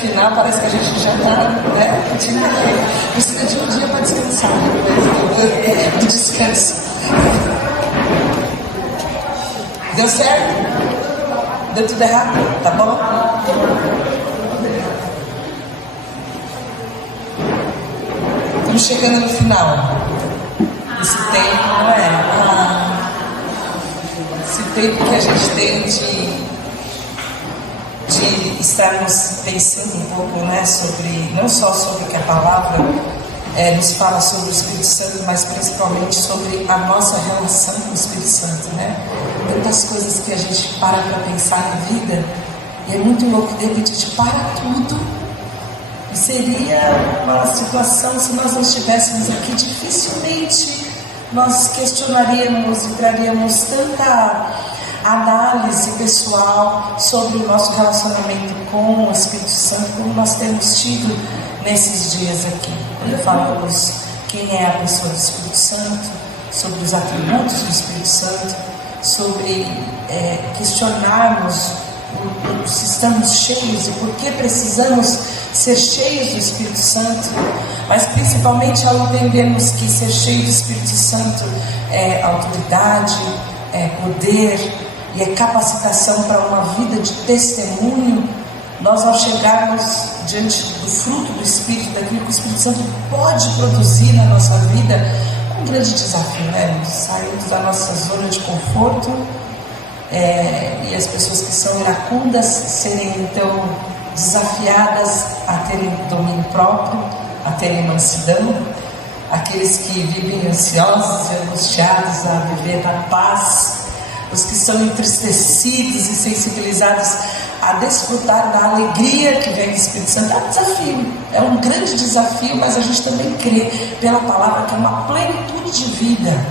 final, parece que a gente já está, né? Precisa de um dia para descansar, depois do descanso. Deu certo? Deu tudo errado? Tá bom? Estamos chegando no final. Esse tempo não é. Esse tempo que a gente tem de estarmos pensando um pouco, né, sobre, não só sobre o que a palavra nos fala sobre o Espírito Santo, mas principalmente sobre a nossa relação com o Espírito Santo, né? Tantas coisas que a gente para pensar na vida, e é muito louco, de repente a gente para tudo. E seria uma situação, se nós não estivéssemos aqui, dificilmente nós questionaríamos e traríamos tanta análise pessoal sobre o nosso relacionamento com o Espírito Santo, como nós temos tido nesses dias aqui. Quando falamos quem é a pessoa do Espírito Santo, sobre os atributos do Espírito Santo, sobre questionarmos se estamos cheios e por que precisamos ser cheios do Espírito Santo, mas principalmente ao entendermos que ser cheio do Espírito Santo é autoridade, é poder e é capacitação para uma vida de testemunho. Nós, ao chegarmos diante do fruto do Espírito, daquilo que o Espírito Santo pode produzir na nossa vida, é um grande desafio, né? Sairmos da nossa zona de conforto, e as pessoas que são iracundas serem então desafiadas a terem domínio próprio, a terem mansidão. Aqueles que vivem ansiosos e angustiados a viver na paz, os que são entristecidos e sensibilizados a desfrutar da alegria que vem do Espírito Santo. É um desafio, é um grande desafio, mas a gente também crê pela palavra que é uma plenitude de vida,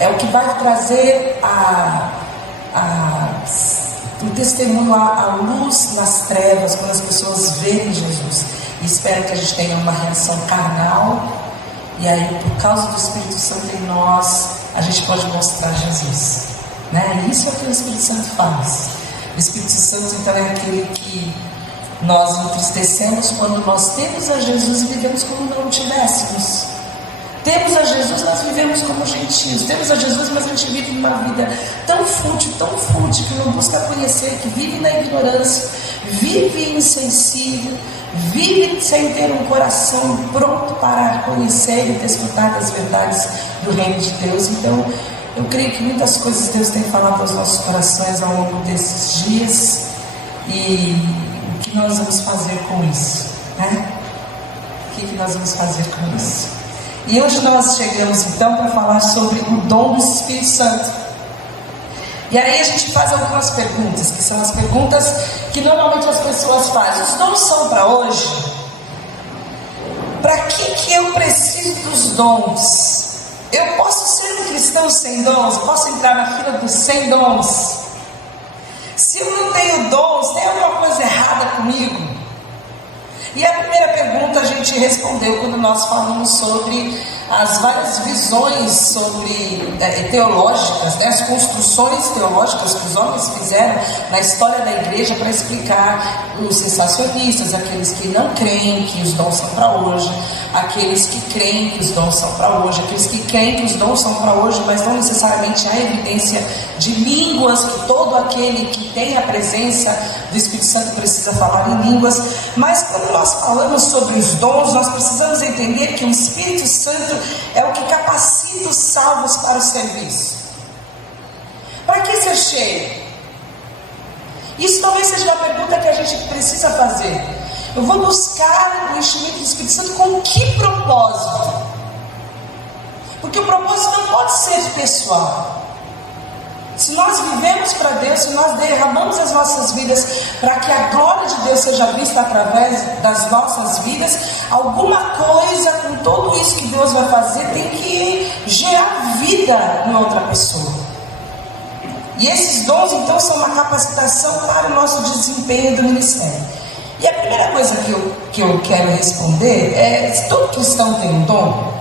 é o que vai trazer o testemunho, a luz nas trevas, quando as pessoas verem Jesus. E espero que a gente tenha uma reação carnal, e aí por causa do Espírito Santo em nós, a gente pode mostrar Jesus, né? E isso é o que o Espírito Santo faz. O Espírito Santo então é aquele que nós entristecemos quando nós temos a Jesus e vivemos como não tivéssemos. Temos a Jesus, nós vivemos como gentios. Temos a Jesus, mas a gente vive uma vida tão fútil, que não busca conhecer, que vive na ignorância, vive insensível, vive sem ter um coração pronto para conhecer e desfrutar das verdades do reino de Deus. Então, eu creio que muitas coisas Deus tem falado aos nossos corações ao longo desses dias, e o que nós vamos fazer com isso, né? O que nós vamos fazer com isso? E hoje nós chegamos então para falar sobre o dom do Espírito Santo. E aí a gente faz algumas perguntas, que são as perguntas que normalmente as pessoas fazem. Os dons são para hoje? Para que eu preciso dos dons? Eu posso ser um cristão sem dons? Posso entrar na fila dos sem dons? Se eu não tenho dons, tem alguma coisa errada comigo? E a primeira pergunta a gente respondeu quando nós falamos sobre as várias visões teológicas, né, as construções teológicas que os homens fizeram na história da igreja para explicar os sensacionistas, aqueles que não creem que os dons são para hoje, aqueles que creem que os dons são para hoje, aqueles que creem que os dons são para hoje, mas não necessariamente há evidência de línguas, que todo aquele que tem a presença do Espírito Santo precisa falar em línguas. Mas quando nós falamos sobre os dons, nós precisamos entender que o Espírito Santo é o que capacita os salvos para o serviço. Para que ser cheio? Isso talvez seja uma pergunta que a gente precisa fazer. Eu vou buscar o enchimento do Espírito Santo com que propósito? Porque o propósito não pode ser pessoal. Se nós vivemos para Deus, se nós derramamos as nossas vidas para que a glória de Deus seja vista através das nossas vidas, alguma coisa com tudo isso que Deus vai fazer tem que gerar vida em outra pessoa. E esses dons então são uma capacitação para o nosso desempenho do ministério. E a primeira coisa que eu quero responder é: se todo cristão tem um dom,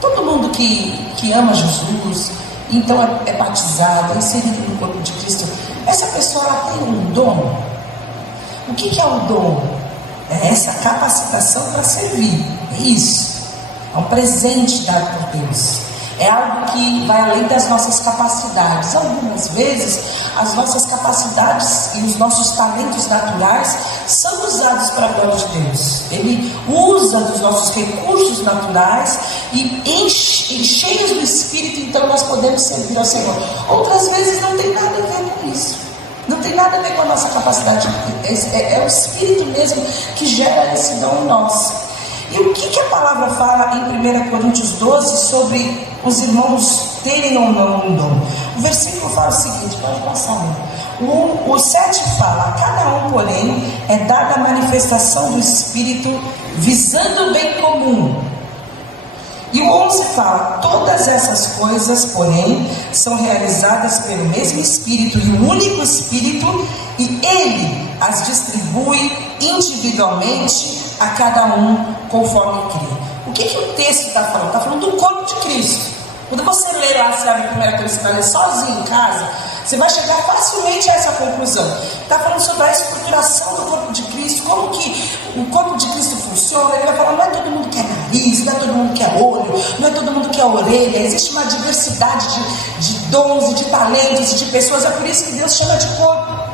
todo mundo que ama Jesus, então é batizado, é inserido no corpo de Cristo, essa pessoa ela tem um dom? O que é o dom? É essa capacitação para servir. É isso. É um presente dado por Deus. É algo que vai além das nossas capacidades. Algumas vezes, as nossas capacidades e os nossos talentos naturais são usados para a glória de Deus. Ele usa dos nossos recursos naturais e cheios do Espírito, então nós podemos servir ao Senhor. Outras vezes não tem nada a ver com isso. Não tem nada a ver com a nossa capacidade. É o Espírito mesmo que gera esse dom em nós. E o que a palavra fala em 1 Coríntios 12 sobre os irmãos terem ou não um dom? O versículo fala o seguinte, pode passar. O 7 fala: a cada um, porém, é dada a manifestação do Espírito visando o bem comum. E o 11 fala: todas essas coisas, porém, são realizadas pelo mesmo Espírito e o único Espírito, e Ele as distribui individualmente a cada um conforme crê. O que o texto está falando? Está falando do corpo de Cristo. Quando você lê lá, se abre 1 Coríntios, ler sozinho em casa, você vai chegar facilmente a essa conclusão. Está falando sobre a estruturação do corpo de Cristo, como que o corpo de Cristo funciona. Ele vai falar: não é todo mundo que é nariz, não é todo mundo que é olho, não é todo mundo que é orelha. Existe uma diversidade de dons e de talentos e de pessoas. É por isso que Deus chama de corpo.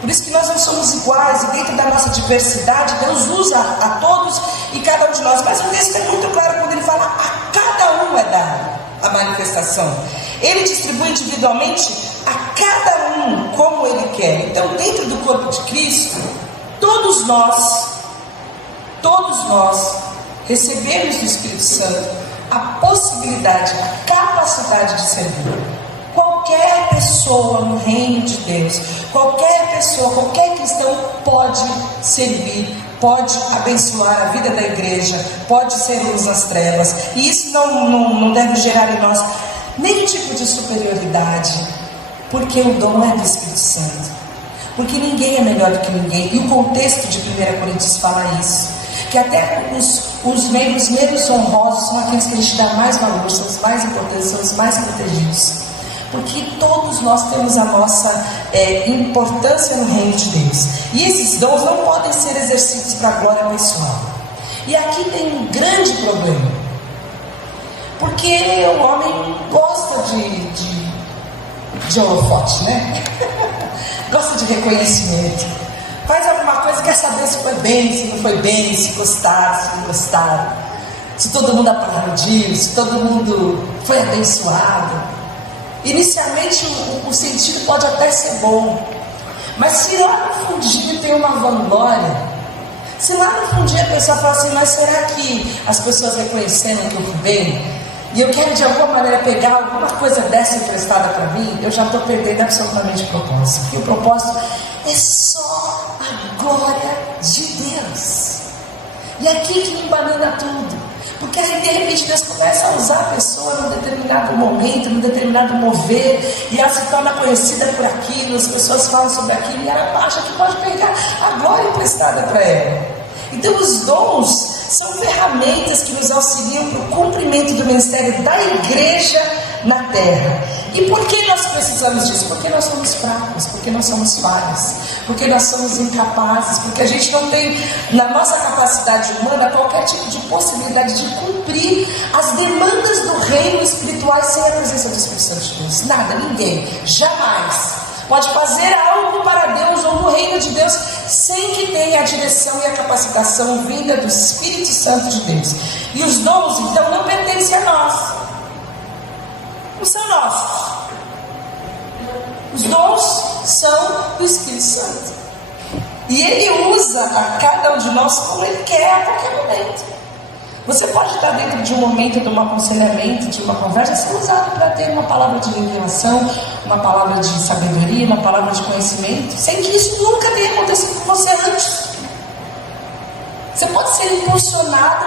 Por isso que nós não somos iguais, e dentro da nossa diversidade, Deus usa a todos e cada um de nós. Mas o texto é muito claro quando ele fala: a cada um é dado a manifestação. Ele distribui individualmente a cada um como ele quer. Então, dentro do corpo de Cristo, todos nós recebemos do Espírito Santo a possibilidade, a capacidade de servir. Qualquer pessoa no reino de Deus, qualquer pessoa, qualquer cristão pode servir, pode abençoar a vida da igreja, pode ser luz nas trevas. E isso não deve gerar em nós nenhum tipo de superioridade, porque o dom é do Espírito Santo, porque ninguém é melhor do que ninguém. E o contexto de 1 Coríntios fala isso, que até os membros menos honrosos são aqueles que a gente dá mais valor, são os mais importantes, são os mais protegidos. Porque todos nós temos a nossa importância no reino de Deus. E esses dons não podem ser exercidos para a glória pessoal. E aqui tem um grande problema. Porque o homem gosta de holofote, né? Gosta de reconhecimento. Faz alguma coisa, quer saber se foi bem, se não foi bem, se gostaram, se não gostaram, se todo mundo aplaudiu, se todo mundo foi abençoado. Inicialmente o sentido pode até ser bom, mas se lá no fundinho tem uma vanglória, se lá no fundinho a pessoa fala assim: mas será que as pessoas reconheceram que eu fui bem? E eu quero de alguma maneira pegar alguma coisa dessa emprestada para mim, eu já estou perdendo absolutamente o propósito. Porque o propósito é só a glória de Deus. E aqui que me banana tudo. Porque aí de repente Deus começa a usar a pessoa num determinado momento, num determinado mover, e ela se torna conhecida por aquilo, as pessoas falam sobre aquilo, e ela acha que pode pegar a glória emprestada para ela. Então os dons são ferramentas que nos auxiliam para o cumprimento do ministério da igreja na terra. E por que nós precisamos disso? Porque nós somos fracos, porque nós somos falhos, porque nós somos incapazes, porque a gente não tem na nossa capacidade humana qualquer tipo de possibilidade de cumprir as demandas do reino espiritual sem a presença do Espírito Santo de Deus. Nada, ninguém, jamais pode fazer algo para Deus ou no reino de Deus sem que tenha a direção e a capacitação vinda do Espírito Santo de Deus. E os dons, então, não pertencem a nós, não são nossos. Os dons são do Espírito Santo, e Ele usa a cada um de nós como Ele quer a qualquer momento. Você pode estar dentro de um momento de um aconselhamento, de uma conversa, ser usado para ter uma palavra de revelação, uma palavra de sabedoria, uma palavra de conhecimento, sem que isso nunca tenha acontecido com você antes. Você pode ser impulsionado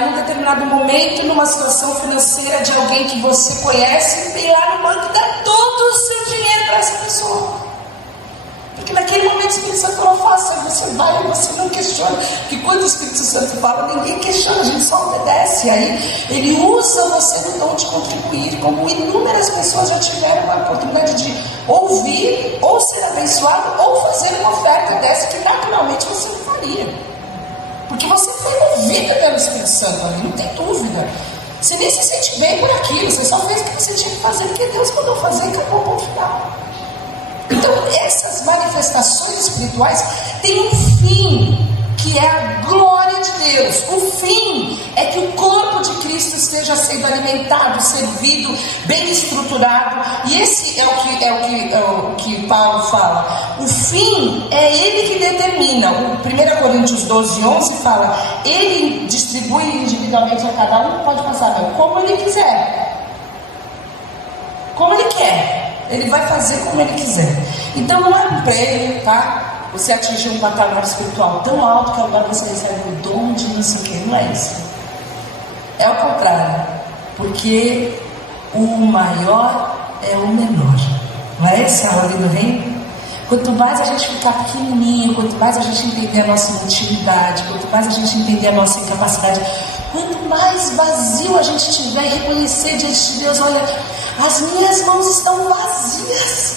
em um determinado momento, numa situação financeira de alguém que você conhece, e ir lá no banco e dar todo o seu dinheiro para essa pessoa. Porque naquele momento o Espírito Santo falou, faça, você vai, você não questiona. Porque quando o Espírito Santo fala, ninguém questiona, a gente só obedece. Aí ele usa você no dom de contribuir, como inúmeras pessoas já tiveram a oportunidade de ouvir, ou ser abençoado, ou fazer uma oferta dessa que naturalmente você não faria. Porque você foi movida pelo Espírito Santo ali, não tem dúvida. Você nem se sente bem por aquilo, você só fez o que você tinha que fazer, porque Deus mandou fazer e acabou com o final. Então essas manifestações espirituais têm um fim, que é a glória de Deus. O fim é que o corpo de Cristo esteja sendo alimentado, servido, bem estruturado. E esse é o que Paulo fala. O fim é ele que determina. O 1 Coríntios 12:11 fala, ele distribui individualmente a cada um, pode passar, como ele quiser. Como ele quer. Ele vai fazer como ele quiser. Então não é um prêmio, tá? Você atingiu um patamar espiritual tão alto que agora você recebe o dom de não sei o que. Não é isso. É o contrário. Porque o maior é o menor. Não é essa a ordem do reino? Quanto mais a gente ficar pequenininho, quanto mais a gente entender a nossa intimidade, quanto mais a gente entender a nossa incapacidade, quanto mais vazio a gente tiver e reconhecer diante de Deus, olha, as minhas mãos estão vazias.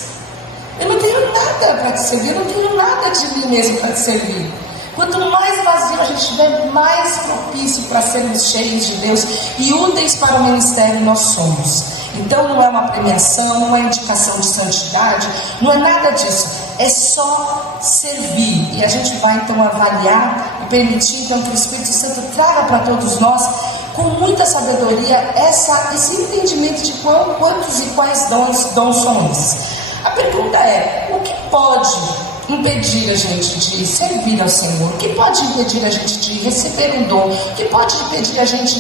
Eu não tenho nada para te servir, eu não tenho nada de mim mesmo para te servir. Quanto mais vazio a gente tiver, mais propício para sermos cheios de Deus e úteis para o ministério nós somos. Então não é uma premiação, não é indicação de santidade, não é nada disso. É só servir. E a gente vai então avaliar e permitir então que o Espírito Santo traga para todos nós, com muita sabedoria, esse entendimento de quantos e quais dons são esses. A pergunta é, o que pode impedir a gente de servir ao Senhor? O que pode impedir a gente de receber um dom? O que pode impedir a gente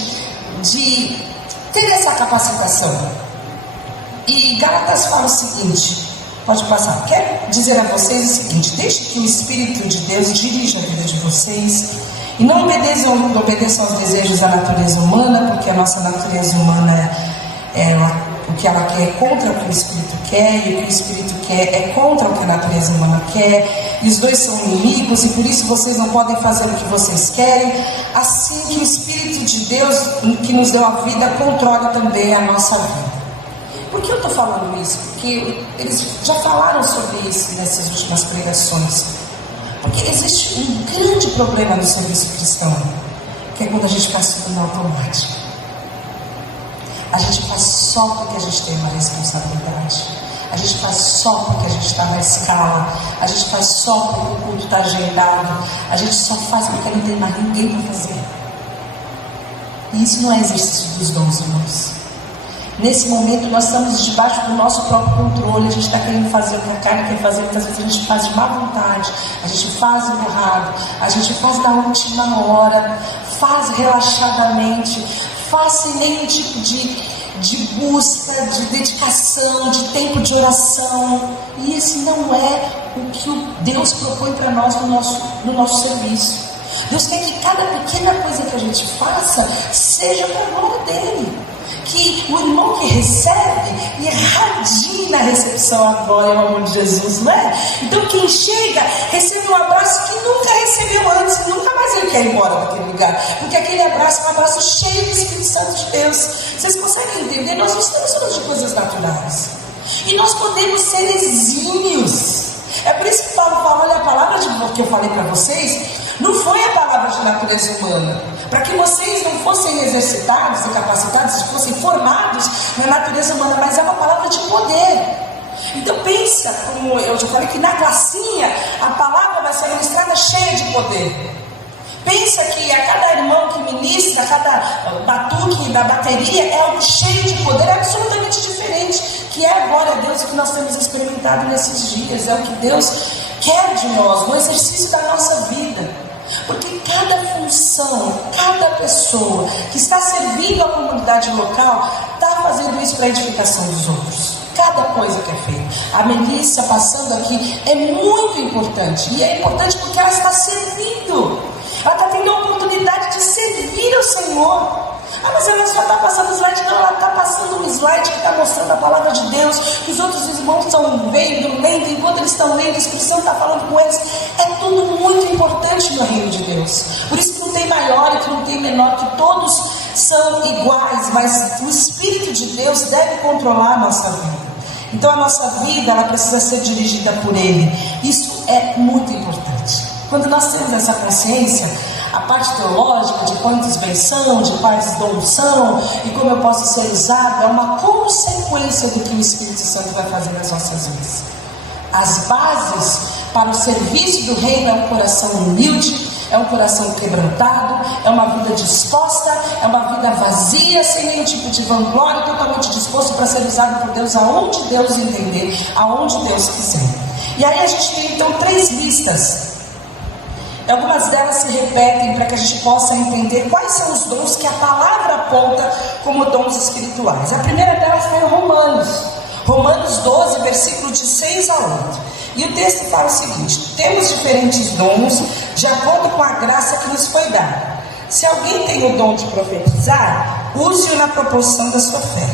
de ter essa capacitação? E Gálatas fala o seguinte, pode passar, quero dizer a vocês o seguinte, deixe que o Espírito de Deus dirija a vida de vocês e não obedeçam aos desejos da natureza humana, porque a nossa natureza humana o que ela quer é contra o que o Espírito quer, e o que o Espírito quer é contra o que a natureza humana quer, e os dois são inimigos, e por isso vocês não podem fazer o que vocês querem. Assim que o Espírito de Deus, que nos deu a vida, controla também a nossa vida. Por que eu estou falando isso? Porque eles já falaram sobre isso nessas últimas pregações. Porque existe um grande problema no serviço cristão, que é quando a gente faz tudo no automático. A gente faz só porque a gente tem uma responsabilidade. A gente faz só porque a gente está na escala. A gente faz só porque o culto está agendado. A gente só faz porque não tem mais ninguém para fazer. E isso não é exercício dos dons, irmãos. Nesse momento nós estamos debaixo do nosso próprio controle. A gente está querendo fazer o que a carne quer fazer. Muitas vezes a gente faz de má vontade. A gente faz errado. A gente faz na última hora. Faz relaxadamente. Faz sem nenhum tipo de busca, de dedicação, de tempo de oração. E isso não é o que Deus propõe para nós no nosso serviço. Deus quer que cada pequena coisa que a gente faça seja para a glória dele. Que o irmão que recebe irradie na recepção a glória ao nome de Jesus, não é? Então quem chega recebe um abraço que nunca recebeu antes, nunca mais ele quer ir embora daquele lugar, porque aquele abraço é um abraço cheio do Espírito Santo de Deus. Vocês conseguem entender? Nós não estamos falando de coisas naturais, e nós podemos ser exímios. É por isso que Paulo fala, olha, a palavra que eu falei para vocês não foi a palavra de natureza humana, para que vocês não fossem exercitados e capacitados, fossem formados na natureza humana, mas é uma palavra de poder. Então pensa, como eu já falei, que na classinha a palavra vai ser ministrada cheia de poder. Pensa que a cada irmão que ministra, a cada batuque da bateria é algo cheio de poder, absolutamente diferente, que é a glória a Deus que nós temos experimentado nesses dias. É o que Deus quer de nós, no exercício da nossa vida. Porque cada função, cada pessoa que está servindo a comunidade local está fazendo isso para a edificação dos outros. Cada coisa que é feita. A Melissa passando aqui é muito importante. E é importante porque ela está servindo. Ela está tendo a oportunidade de servir ao Senhor. Ah, mas ela só está passando slide. Não, ela está passando um slide que está mostrando a palavra de Deus, que os outros irmãos estão vendo, lendo, enquanto eles estão lendo, o Espírito Santo está falando com eles. É tudo muito importante no reino de Deus. Por isso que não tem maior e que não tem menor, que todos são iguais, mas o Espírito de Deus deve controlar a nossa vida. Então a nossa vida, ela precisa ser dirigida por Ele. Isso é muito importante. Quando nós temos essa consciência, a parte teológica de quantos bens são, de quais dons são e como eu posso ser usado, é uma consequência do que o Espírito Santo vai fazer nas nossas vidas. As bases para o serviço do reino é um coração humilde, é um coração quebrantado, é uma vida disposta, é uma vida vazia, sem nenhum tipo de vanglória, totalmente disposto para ser usado por Deus aonde Deus entender, aonde Deus quiser. E aí a gente tem então 3 listas. Algumas delas se repetem para que a gente possa entender quais são os dons que a palavra aponta como dons espirituais. A primeira delas está em Romanos 12, versículo de 6 a 8. E o texto fala o seguinte: temos diferentes dons de acordo com a graça que nos foi dada. Se alguém tem o dom de profetizar, use-o na proporção da sua fé.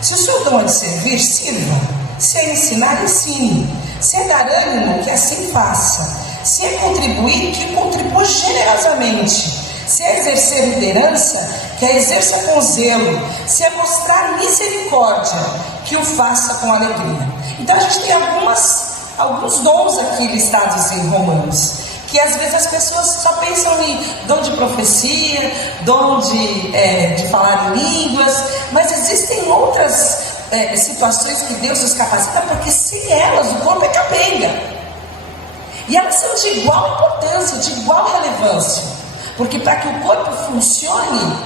Se o seu dom é de servir, sirva. Se é ensinar, ensine. Se é dar ânimo, que assim faça. Se é contribuir, que contribua generosamente. Se é exercer liderança, que a exerça com zelo. Se é mostrar misericórdia, que o faça com alegria. Então a gente tem alguns dons aqui listados em Romanos, que às vezes as pessoas só pensam em dom de profecia, dom de falar em línguas, mas existem outras situações que Deus nos capacita, porque sem elas o corpo é capenga. E elas são de igual importância, de igual relevância, porque para que o corpo funcione,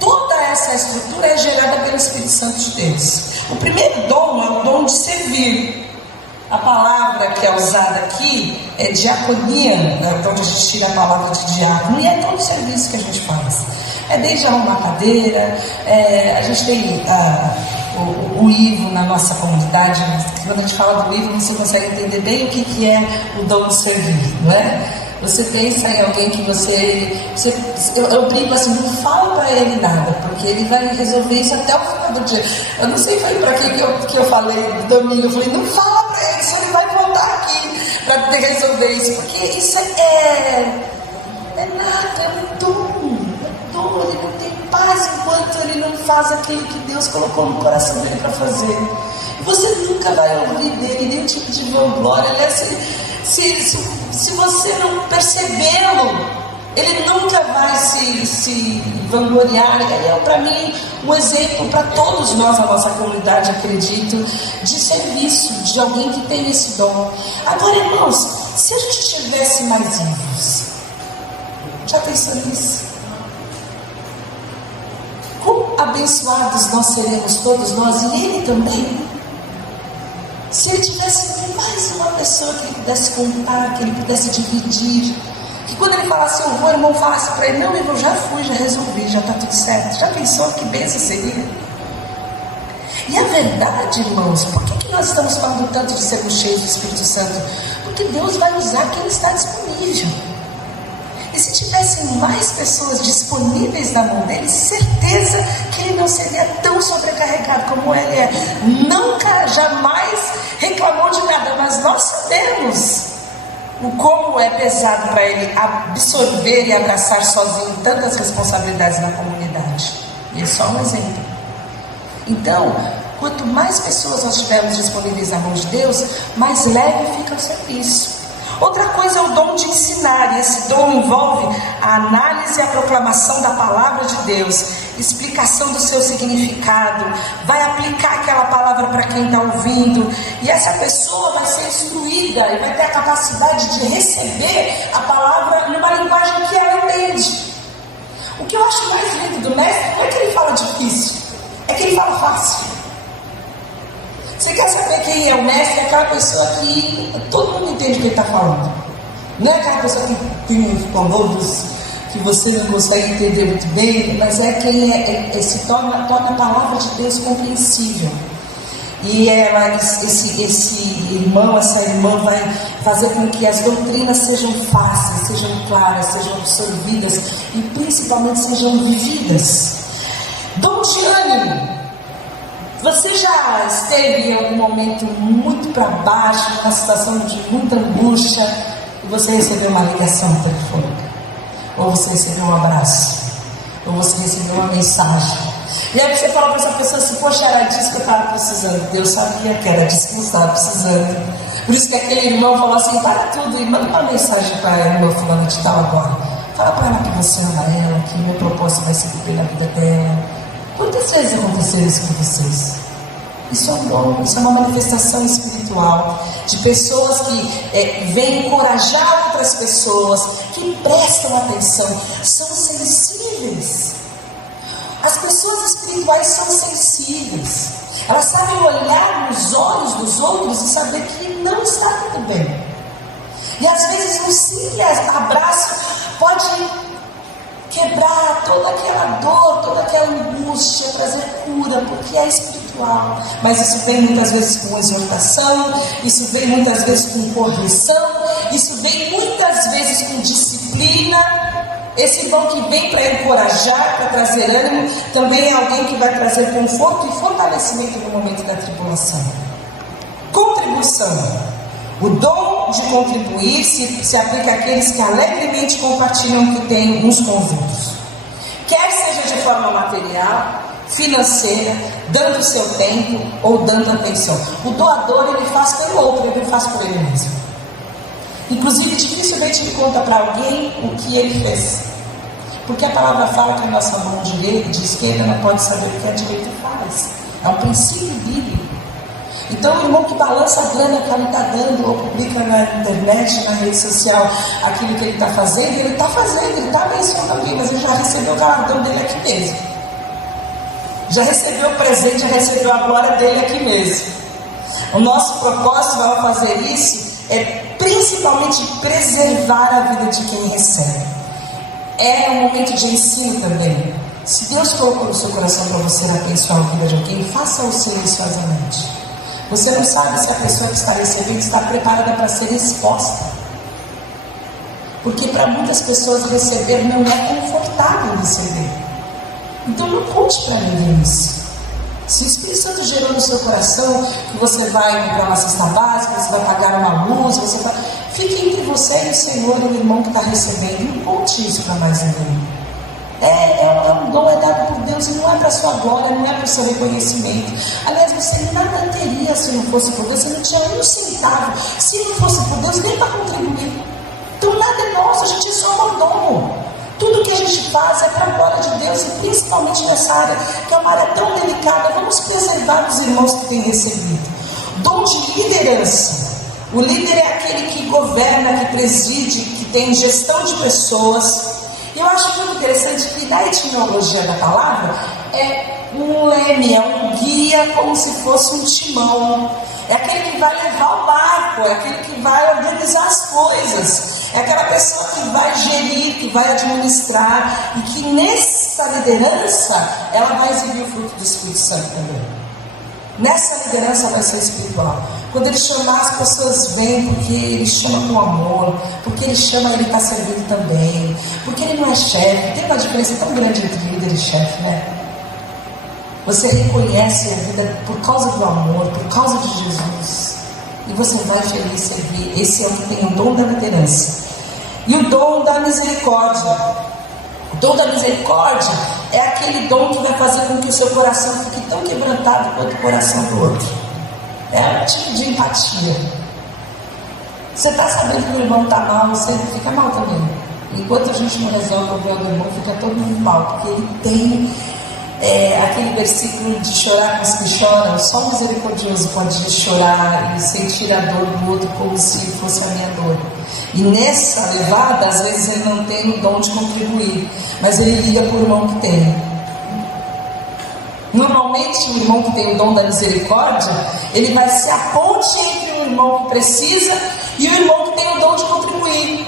toda essa estrutura é gerada pelo Espírito Santo de Deus. O primeiro dom é o dom de servir. A palavra que é usada aqui é diaconia, né? Onde a gente tira a palavra de diácono, e é todo o serviço que a gente faz. É desde arrumar cadeira, a gente tem o Ivo na nossa comunidade. Quando a gente fala do Ivo, você consegue entender bem o que é o dom de servir, não é? Você pensa em alguém que eu brinco assim, não fala para ele nada, porque ele vai resolver isso até o final do dia. Eu não sei para que eu falei no domingo, eu falei, não fala para ele, senão ele vai voltar aqui para resolver isso, porque isso é nada, é um dom, ele não tem paz enquanto ele não faz aquilo que Deus colocou no coração dele para fazer. Você nunca vai ouvir dele nenhum tipo de vanglória, se você não percebê-lo, ele nunca vai se vangloriar. Ele é, para mim, um exemplo para todos nós, a nossa comunidade, acredito, de serviço, de alguém que tem esse dom. Agora, irmãos, se a gente tivesse mais vivos, já pensou nisso? Quão abençoados nós seremos todos nós, e ele também. Se ele tivesse mais uma pessoa que ele pudesse contar, que ele pudesse dividir, que quando ele falasse, eu vou, o irmão falasse para ele, não, irmão, já fui, já resolvi, já está tudo certo. Já pensou que bênção seria? E a verdade, irmãos, por que nós estamos falando tanto de sermos cheios do Espírito Santo? Porque Deus vai usar quem está disponível. E se tivessem mais pessoas disponíveis na mão dele, certeza que ele não seria tão sobrecarregado como ele é. Nunca, jamais reclamou de nada, mas nós sabemos o como é pesado para ele absorver e abraçar sozinho tantas responsabilidades na comunidade. E é só um exemplo. Então, quanto mais pessoas nós tivermos disponíveis na mão de Deus, mais leve fica o serviço. Outra coisa é o dom de ensinar, e esse dom envolve a análise e a proclamação da palavra de Deus, explicação do seu significado, vai aplicar aquela palavra para quem está ouvindo, e essa pessoa vai ser instruída e vai ter a capacidade de receber a palavra numa linguagem que ela entende. O que eu acho mais lindo do mestre não é que ele fala difícil, é que ele fala fácil. Você quer saber quem é o mestre? É aquela pessoa que todo mundo entende o que ele está falando. Não é aquela pessoa que tem uns comandos que você não consegue entender muito bem, mas é quem se torna a palavra de Deus compreensível. E esse irmão, essa irmã vai fazer com que as doutrinas sejam fáceis, sejam claras, sejam absorvidas e principalmente sejam vividas. Dom de ânimo. Você já esteve em algum momento muito para baixo, numa situação de muita angústia, e você recebeu uma ligação telefônica? Ou você recebeu um abraço? Ou você recebeu uma mensagem? E aí você fala para essa pessoa assim: poxa, era disso que eu estava precisando. Deus sabia que era disso que eu estava precisando. Por isso que aquele irmão falou assim: para tudo e manda uma mensagem para ela, meu fulano de tal agora. Fala para ela que você ama ela, que o meu propósito vai se cumprir na vida dela. Quantas vezes aconteceu isso com vocês? Isso é um dom, isso é uma manifestação espiritual de pessoas que vêm encorajar outras pessoas, que prestam atenção, são sensíveis. As pessoas espirituais são sensíveis, elas sabem olhar nos olhos dos outros e saber que não está tudo bem. E às vezes um simples abraço pode quebrar toda aquela dor, toda aquela angústia, trazer cura, porque é espiritual. Mas isso vem muitas vezes com exortação, isso vem muitas vezes com correção, isso vem muitas vezes com disciplina. Esse dom que vem para encorajar, para trazer ânimo, também é alguém que vai trazer conforto e fortalecimento no momento da tribulação. Contribuição. O dom de contribuir se aplica àqueles que alegremente compartilham o que têm uns com os outros. Quer seja de forma material, financeira, dando o seu tempo ou dando atenção. O doador, ele faz pelo outro, ele não faz por ele mesmo. Inclusive, dificilmente ele conta para alguém o que ele fez. Porque a palavra fala que a nossa mão de esquerda não pode saber o que a direita faz. É um princípio bíblico. Então o irmão que balança a grana que ele está dando, ou publica na internet, na rede social, aquilo que ele está fazendo, ele está abençoando alguém, mas ele já recebeu o galardão dele aqui mesmo. Já recebeu o presente, já recebeu a glória dele aqui mesmo. O nosso propósito ao fazer isso é principalmente preservar a vida de quem recebe. É um momento de ensino também. Se Deus colocou no seu coração para você abençoar a vida de alguém, faça-o silenciosamente. Você não sabe se a pessoa que está recebendo está preparada para ser exposta. Porque para muitas pessoas receber não é confortável receber. Então não conte para ninguém isso. Se o Espírito Santo gerou no seu coração que você vai comprar uma cesta básica, você vai pagar uma luz, fique entre você e o Senhor e o irmão que está recebendo. Não conte isso para mais ninguém. É um dom, é dado por Deus, e não é para a sua glória, não é para o seu reconhecimento. Aliás, você nada teria se não fosse por Deus, você não tinha nem um centavo. Se não fosse por Deus, nem para contribuir. Então nada é nosso, a gente é só mordomo. Tudo que a gente faz é para a glória de Deus, e principalmente nessa área, que é uma área tão delicada. Vamos preservar os irmãos que têm recebido. Dom de liderança. O líder é aquele que governa, que preside, que tem gestão de pessoas. Eu acho muito interessante que na etimologia da palavra é um leme, é um guia, como se fosse um timão. É aquele que vai levar o barco, é aquele que vai organizar as coisas, é aquela pessoa que vai gerir, que vai administrar, e que nessa liderança ela vai exibir o fruto do Espírito Santo também. Nessa liderança vai ser espiritual. Quando ele chamar, as pessoas vêm porque ele chama com amor, porque ele chama, ele está servindo também, porque ele não é chefe. Tem uma diferença tão grande entre líder e chefe, né? Você reconhece a vida por causa do amor, por causa de Jesus, e você vai feliz servir. Esse é o que tem o dom da liderança. E o dom da misericórdia. O dom da misericórdia é aquele dom que vai fazer com que o seu coração fique tão quebrantado quanto o coração do outro. É um tipo de empatia. Você está sabendo que o irmão está mal, você fica mal também. Enquanto a gente não resolve o problema do irmão, fica todo mundo mal, porque ele tem aquele versículo de chorar com os que choram. Só o misericordioso pode chorar e sentir a dor do outro como se fosse a minha dor. E nessa levada, às vezes ele não tem o dom de contribuir, mas ele liga para o irmão que tem. Normalmente o irmão que tem o dom da misericórdia, ele vai ser a ponte entre o irmão que precisa e o irmão que tem o dom de contribuir.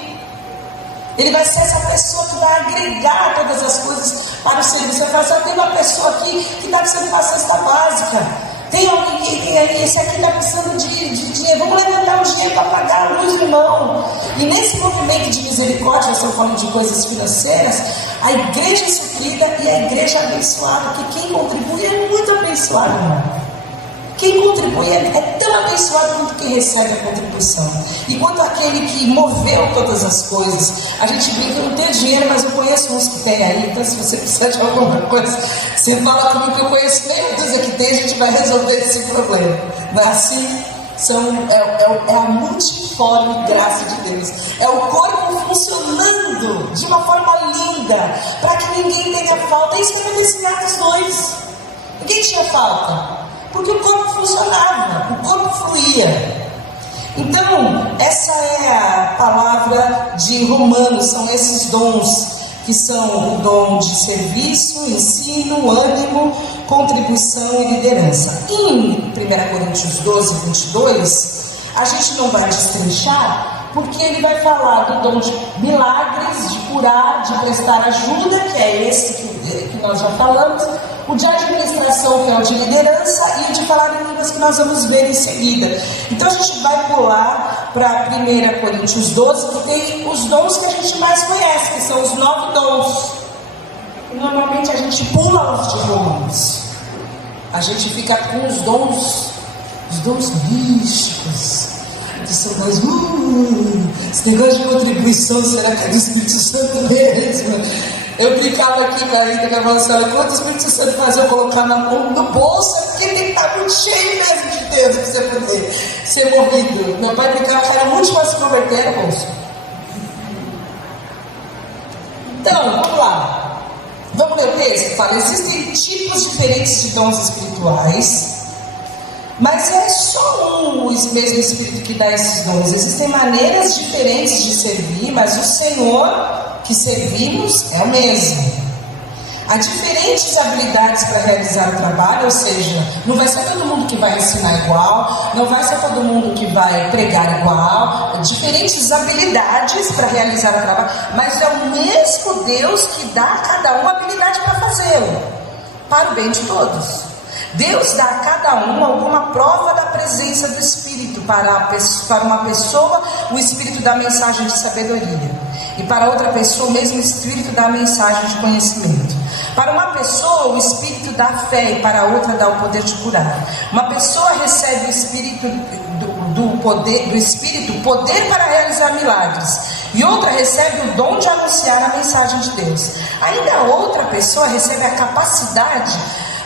Ele vai ser essa pessoa que vai agregar todas as coisas para o serviço. Vai falar, tem uma pessoa aqui que está precisando de uma cesta básica. Tem alguém, esse aqui está precisando de dinheiro. Vamos levantar o dinheiro para pagar a luz do irmão. E nesse movimento de misericórdia, nós estamos falando de coisas financeiras, a igreja é suprida e a igreja é abençoada. Porque quem contribui é muito abençoado, irmão. Quem contribui é tão abençoado quanto quem recebe a contribuição. E quanto aquele que moveu todas as coisas. A gente brinca, eu não tenho dinheiro, mas eu conheço uns que tem aí. Então, se você precisar de alguma coisa, você fala comigo que eu conheço meia dúzia que tem, a gente vai resolver esse problema. Não é assim? É a multiforme graça de Deus. É o corpo funcionando de uma forma linda, para que ninguém tenha falta. É isso que acontece em Atos 2. Ninguém tinha falta, porque o corpo funcionava, o corpo fluía. Então, essa é a palavra de Romanos, são esses dons, que são o dom de serviço, ensino, ânimo, contribuição e liderança. Em 1 Coríntios 12, 22, a gente não vai destrinchar, porque ele vai falar do dom de milagres, de curar, de prestar ajuda, que é esse que nós já falamos, o de administração, que é o de liderança, e o de falar em línguas, que nós vamos ver em seguida. Então a gente vai pular para 1 Coríntios 12, que tem os dons que a gente mais conhece, que são os 9 dons. E normalmente a gente pula os de Romanos. A gente fica com os dons místicos, que são mais, esse negócio de contribuição, será que é do Espírito Santo mesmo? Eu brincava aqui com a Rita, que ela falou assim: olha, quanto o Espírito Santo faz eu colocar na mão no bolso, é porque tem que estar muito cheio mesmo de Deus, para você poder ser movido. Meu pai brincava que era muito fácil se converter no bolso. Então, vamos lá. Vamos ler o texto? Fala, existem tipos diferentes de dons espirituais, mas é só o mesmo Espírito que dá esses dons. Existem maneiras diferentes de servir, mas o Senhor que servimos é o mesmo. Há diferentes habilidades para realizar o trabalho, ou seja, não vai ser todo mundo que vai ensinar igual, não vai ser todo mundo que vai pregar igual, diferentes habilidades para realizar o trabalho, mas é o mesmo Deus que dá a cada um a habilidade para fazê-lo, para o bem de todos. Deus dá a cada um alguma prova da presença do Espírito. Para uma pessoa, o Espírito dá a mensagem de sabedoria, e para outra pessoa, o mesmo Espírito dá a mensagem de conhecimento. Para uma pessoa, o Espírito dá fé, e para outra dá o poder de curar. Uma pessoa recebe o Espírito do Espírito, poder para realizar milagres, e outra recebe o dom de anunciar a mensagem de Deus. Ainda outra pessoa recebe a capacidade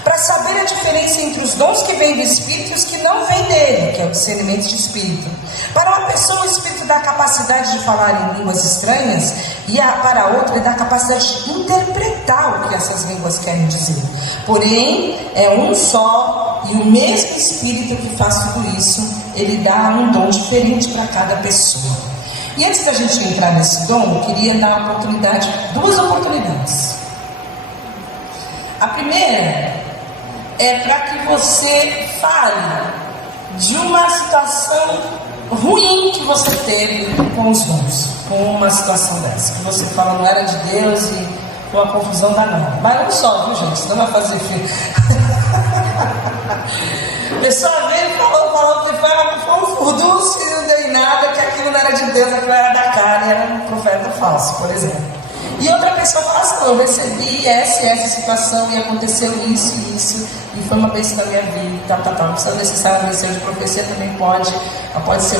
para saber a diferença entre os dons que vêm do Espírito e os que não vêm dele, que é o discernimento de Espírito. Para uma pessoa, o Espírito dá a capacidade de falar em línguas estranhas, e para outra, ele dá a capacidade de interpretar o que essas línguas querem dizer. Porém, é um só, e o mesmo Espírito que faz tudo isso, ele dá um dom diferente para cada pessoa. E antes da gente entrar nesse dom, eu queria dar duas oportunidades. A primeira é para que você fale de uma situação ruim que você teve com os dons, com uma situação dessa, que você fala não era de Deus e foi uma confusão danada. Mas não só, viu, gente? Não vai fazer filho. A pessoa veio e falou que foi um furdunço e não deu em nada, que aquilo não era de Deus, aquilo era da cara e era um profeta falso, por exemplo. E outra pessoa fala assim: eu recebi essa situação e aconteceu isso, e foi uma bênção na minha vida, tal. Não precisa necessariamente ser de profecia, também pode ser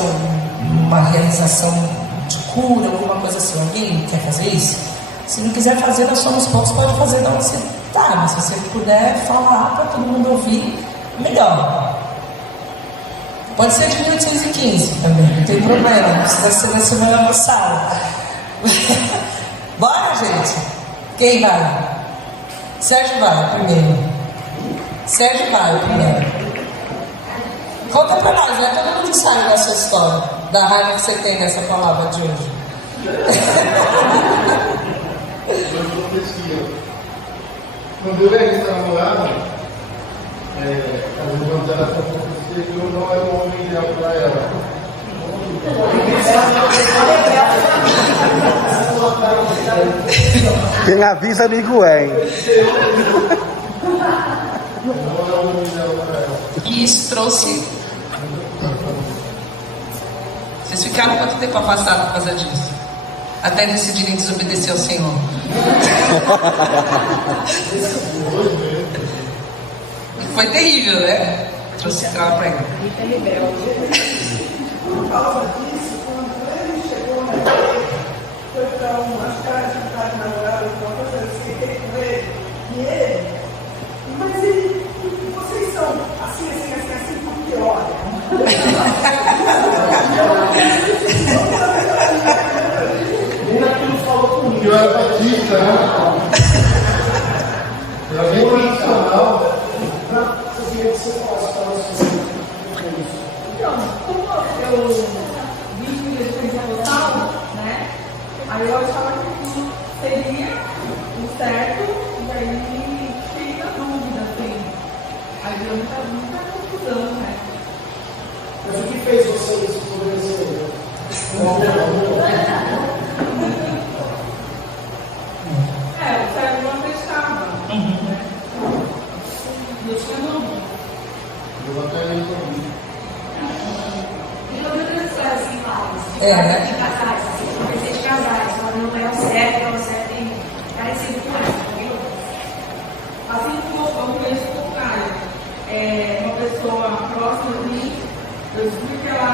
uma realização de cura, alguma coisa assim. Alguém quer fazer isso? Se não quiser fazer, nós somos poucos, pode fazer da onde você está, mas se você puder falar para todo mundo ouvir, melhor. Pode ser de 1815 também, não tem problema, não precisa ser na semana passada. Bora, gente? Quem vai? Sérgio vai primeiro. Sérgio vai primeiro. Conta pra nós, né? Todo mundo sabe dessa história, da raiva que você tem dessa palavra de hoje. Quando eu era namorada, as irmãs dela falaram que eu não era um homem ideal para ela. Quem avisa, amigo é, hein? E isso trouxe. Vocês ficaram quanto tempo afastados por causa disso? Até decidirem desobedecer ao Senhor. Foi terrível, né? Trouxe ela para ele. Por causa disso, quando ele chegou na igreja, foi para umas caras de estar de namorado, uma coisa, eu fiquei com ele, e ele, mas ele, vocês são assim, porque olha. Nem naquilo falou comigo, eu era batista, né? Era bem tradicional. Eu queria que você falasse para nós. Então, como eu vi que eles faziam total, né? Aí eu achava que tudo seria o certo, e aí fiquei na dúvida, assim. Aí deu muita confusão, né? Mas o que fez vocês poderem ser? O certo não acreditava, né? Eu tinha dúvida. Eu até nem comigo. E quando eu transfero assim, Né? de casais, assim, eu pensei de casais, quando não é o certo tem parecido com essa, viu? Assim como eu conheço o Caio, uma pessoa próxima de mim, eu descobri que ela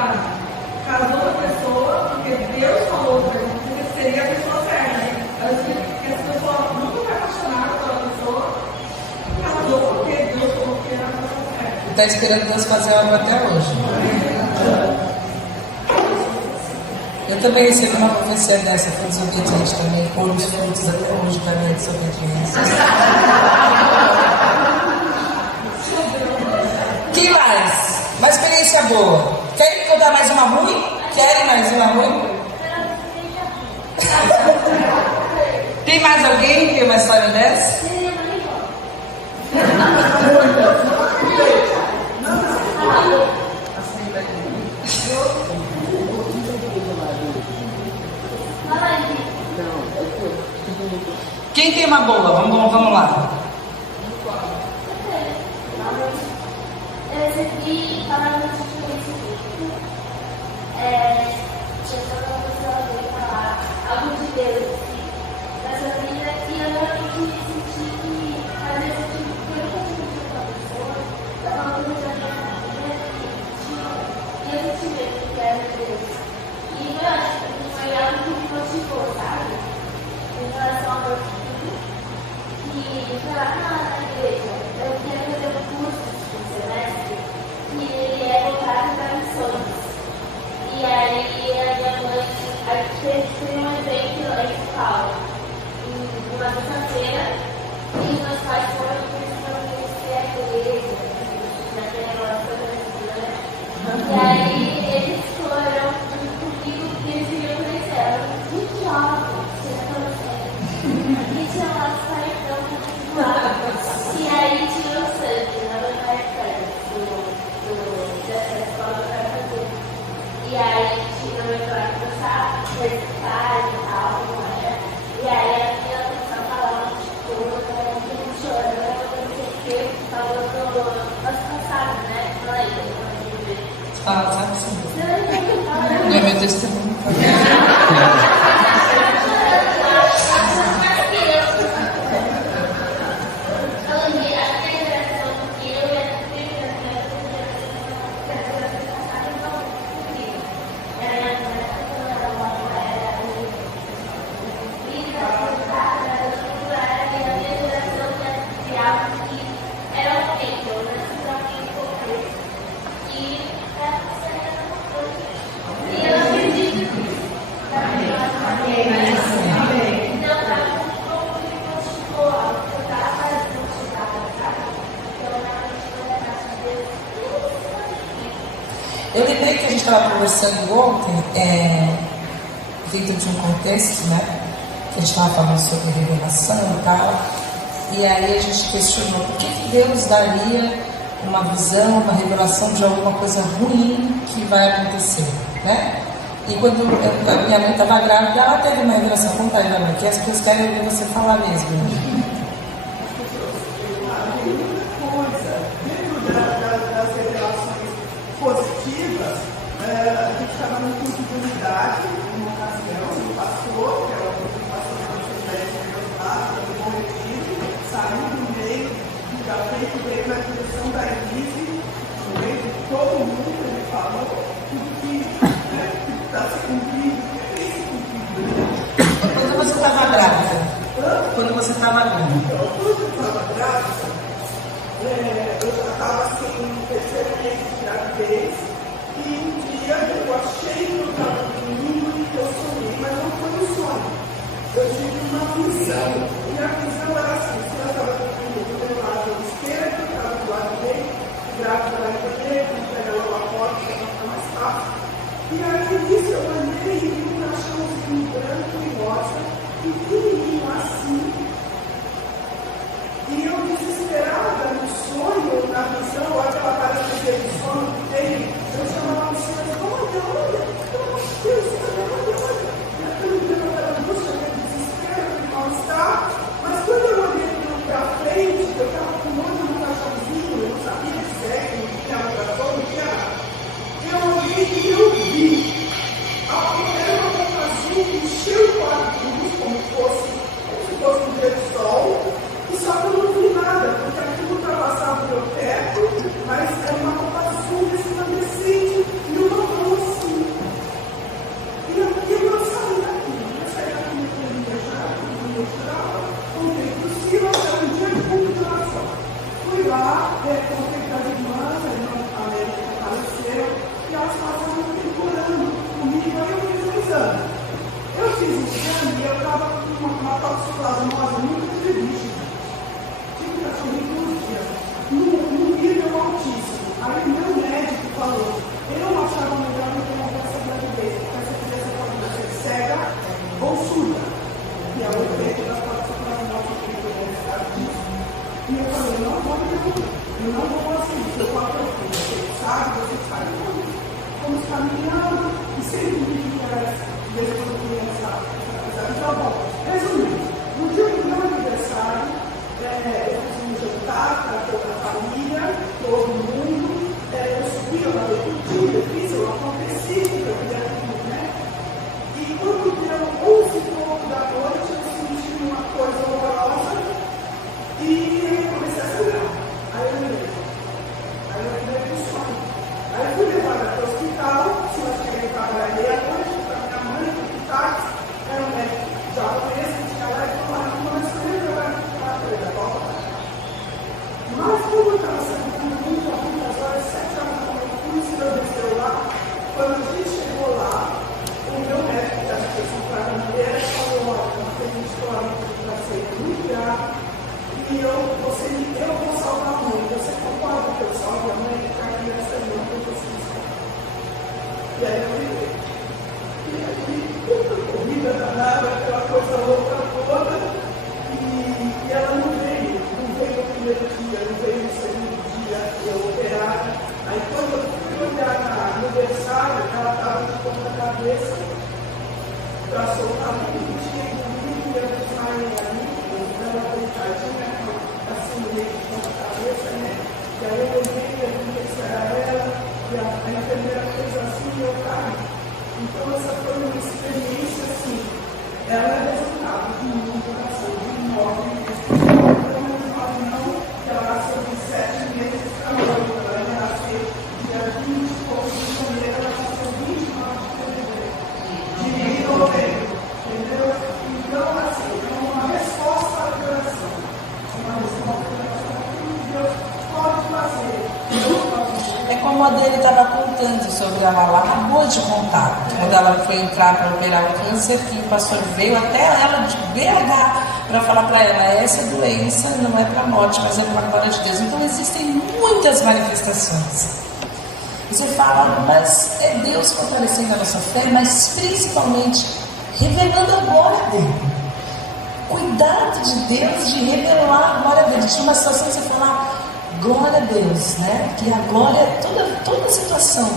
casou com a pessoa porque Deus falou para ela que seria a pessoa certa. Né? Eu descobri que essa pessoa nunca foi apaixonada pela pessoa, casou porque Deus falou que era a pessoa certa. Está esperando Deus fazer algo até hoje. Eu também recebi uma profecia dessa, fui desobediente também, colho os frutos até hoje da minha desobediência. Que mais? Uma experiência boa. Querem que eu dê mais uma ruim? Querem mais uma ruim? Tem mais alguém que tem uma história dessa? Quem tem uma boa? Vamos lá. Eu recebi palavras de conhecimento. Tinha uma pessoa que falar algo de Deus na sua vida e eu realmente senti que às vezes eu tive que eu nunca tive com uma pessoa, uma coisa da minha família e eu senti mesmo que era Deus. E eu acho que foi algo que me motivou, sabe? Em relação ao meu filho. E falar, na igreja, eu quero fazer um curso de semestre e ele é voltado para missões. E aí a minha mãe, a gente fez um evento lá em São Paulo, numa terça-feira, e meus pais foram precisando conhecer a igreja, naquele negócio da né? E aí eles foram junto comigo e eles queriam conhecer. Ela falou, que jovem, você está conhecendo. E tinha lá os paredão e aí tinha o Santos, na minha dessa escola para fazer. E aí tinha o meu pai começar a recitar e tal, né? E aí a minha pessoa falava de tudo, né? Chorando, eu não sei o que, falando nós cansados, né? Fala aí, eu ver. Fala, sabe sim. Não é meu testemunho. Eu lembrei que a gente estava conversando ontem, dentro de um contexto, né? Que a gente estava falando sobre revelação e tal. E aí a gente questionou por que Deus daria uma visão, uma revelação de alguma coisa ruim que vai acontecer, né? E quando a minha mãe estava grávida, ela teve uma revelação contrária, né? Que as pessoas querem ouvir você falar mesmo. Né? Das revelações positivas, a gente estava num curso de unidade, numa ocasião, um pastor, que é o pastor da Silvestre do Bom Retiro, saiu do meio do café que veio na direção da Elise, no meio trabalhando. Então, quando eu estava grávida, eu já estava assim, no terceiro mês de gravidez, e um dia eu achei que eu estava dormindo e eu sonhei, mas não foi um sonho. Eu tive uma visão, e a visão era assim, se eu estava dormindo do lado esquerdo, eu estava do lado direito, grávida lá em direito, pegava uma porta para ficar mais fácil. E aí nisso eu andei e vi um cachorrozinho branco e rosa, pequenininho assim. E eu desesperada no sonho, na visão, aquela paralisia do sono que tem, eu chamava o Senhor, olha, pelo amor de Deus, olha. E aquele dia eu estava angústia, desespero, de mal-estar. Mas quando eu olhei para frente, eu estava com um olho no cachorrozinho, eu não sabia dizer que tinha laboratório, não tinha nada. Eu olhei e eu vi. Era uma boca azul que encheu o quarto de luz, como se fosse um dia de sol. E só que eu não vi nada, porque aquilo ultrapassava o meu teto, mas era uma roupa azul resplandecente e uma mão assim. E eu não saí daquilo, eu saí daquilo que eu me deixava, me mostrava, contei para o Silas, era um dia de culturação. Fui lá, contei para as irmãs, a irmã América faleceu, e elas passaram um tempo orando comigo, aí eu fiz um exame. Eu fiz o exame e eu estava com uma toxoplasmose muito triste. Num nível altíssimo. Aí o meu médico falou, eu achava melhor não ter uma essa gravidez, porque essa criança pode ser cega ou surda. E é o efeito das toxoplasmose que ele sabe disso. E eu falei, não vou fazer isso, eu falo para o filho, você sabe como. Fomos caminhando e sempre me interessa, desde quando eu criança. Então, bom, resumindo, no dia do meu aniversário, eu fiz um jantar para toda a família, todo mundo. Eu subi, eu lavei tudo, eu fiz, eu aconteci, eu queria tudo, né? E quando deu 11 e pouco da noite, eu senti uma coisa horrorosa e eu comecei a sangrar. Aí eu lembrei do sonho. Aí eu fui levada para o hospital, se eu cheguei para trabalhar meia-noite, para minha mãe, para o táxi, era um médico japonês que tinha lá e falou, mas eu ia trabalhar da volta. Mas como eu estava sentando muitas horas, 7 horas da manhã, o Senhor desceu lá. Quando a gente chegou lá, o meu médico da associação para a mulher falou, olha, nós temos uma história para ser muito grave e eu vou salvar a mãe. Você concorda que eu salve a mãe? Porque a criança não tem consciência. E aí eu falei, corrida danada, aquela coisa louca toda. E ela não veio no primeiro dia, não veio no segundo dia, eu operada. Aí quando eu fui olhar no aniversário, ela estava de ponta cabeça para soltar muito dia, muito eu desmaiei ali, ela deitadinha, assim, meio de ponta cabeça, né? E aí eu olhei e vi que era ela, e a enfermeira fez assim e eu caí. Então essa foi uma experiência assim, ela é resultado de uma operação de imóvel. Ela nasceu de 7 meses para 8, ela ia nascer dia 20 de janeiro, ela nasceu 29 de novembro, entendeu? Então, assim, é uma resposta à oração. Uma resposta à oração que Deus pode fazer. É como a dele estava contando sobre ela acabou de contar, quando ela foi entrar para operar o câncer, que o pastor veio até ela de BH para falar para ela, essa doença não é para a morte, mas é para a glória de Deus. Então existem muitas manifestações. Você fala, mas é Deus fortalecendo a nossa fé, mas principalmente revelando a glória dele. Cuidado de Deus de revelar a glória dele. Tinha uma situação que você falar, glória a Deus, né? Que a glória, toda situação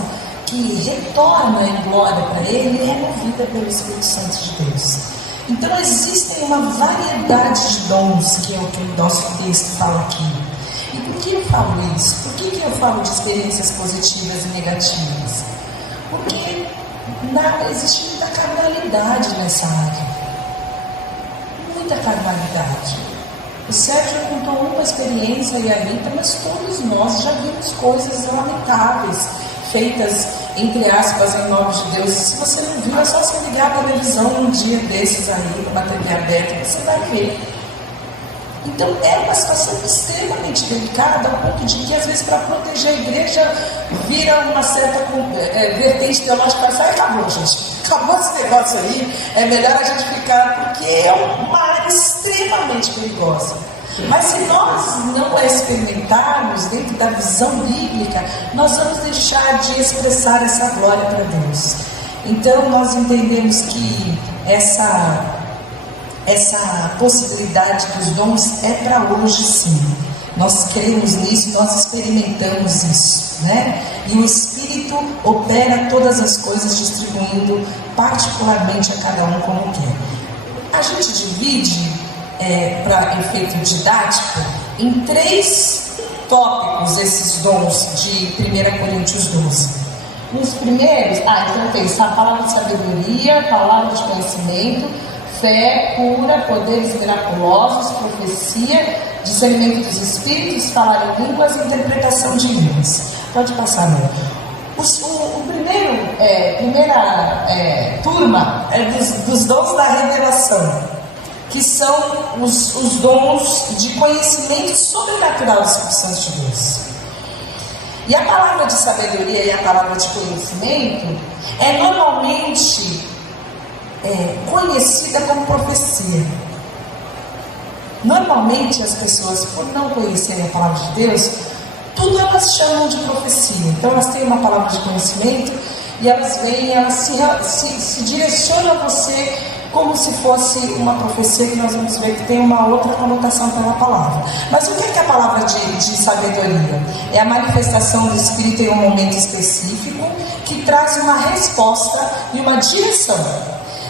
que retorna em glória para Ele é movida pelo Espírito Santo de Deus. Então existem uma variedade de dons, que é o que o nosso texto fala aqui. E por que eu falo isso? Por que eu falo de experiências positivas e negativas? Porque existe muita carnalidade nessa área. Muita carnalidade. O Sérgio contou uma experiência e a Rita, mas todos nós já vimos coisas lamentáveis, feitas, entre aspas, em nome de Deus. E se você não viu, é só você ligar a televisão um dia desses aí, numa TV aberta, você vai ver Então é uma situação extremamente delicada, ao ponto de que às vezes para proteger a igreja vira uma certa vertente teológica, sai, acabou, gente, acabou esse negócio aí, é melhor a gente ficar, porque é uma área extremamente perigosa. Mas se nós não a experimentarmos dentro da visão bíblica, nós vamos deixar de expressar essa glória para Deus. Então nós entendemos que essa possibilidade dos dons é para hoje, sim. Nós cremos nisso, nós experimentamos isso, né? E o Espírito opera todas as coisas, distribuindo particularmente a cada um como quer. A gente divide, para efeito didático, em 3 tópicos esses dons de 1 Coríntios 12. Os primeiros, então tem a palavra de sabedoria, palavra de conhecimento, fé, cura, poderes miraculosos, profecia, discernimento dos espíritos, falar em línguas e interpretação de línguas. Pode passar, meu. Primeira turma é dos dons da revelação, que são os dons de conhecimento sobrenatural do Espírito Santo de Deus. E a palavra de sabedoria e a palavra de conhecimento é normalmente conhecida como profecia. Normalmente as pessoas, por não conhecerem a palavra de Deus, tudo elas chamam de profecia. Então elas têm uma palavra de conhecimento e elas vêm, elas se direcionam a você como se fosse uma profecia, que nós vamos ver que tem uma outra conotação pela palavra. Mas o que é a palavra de sabedoria? É a manifestação do Espírito em um momento específico, que traz uma resposta e uma direção.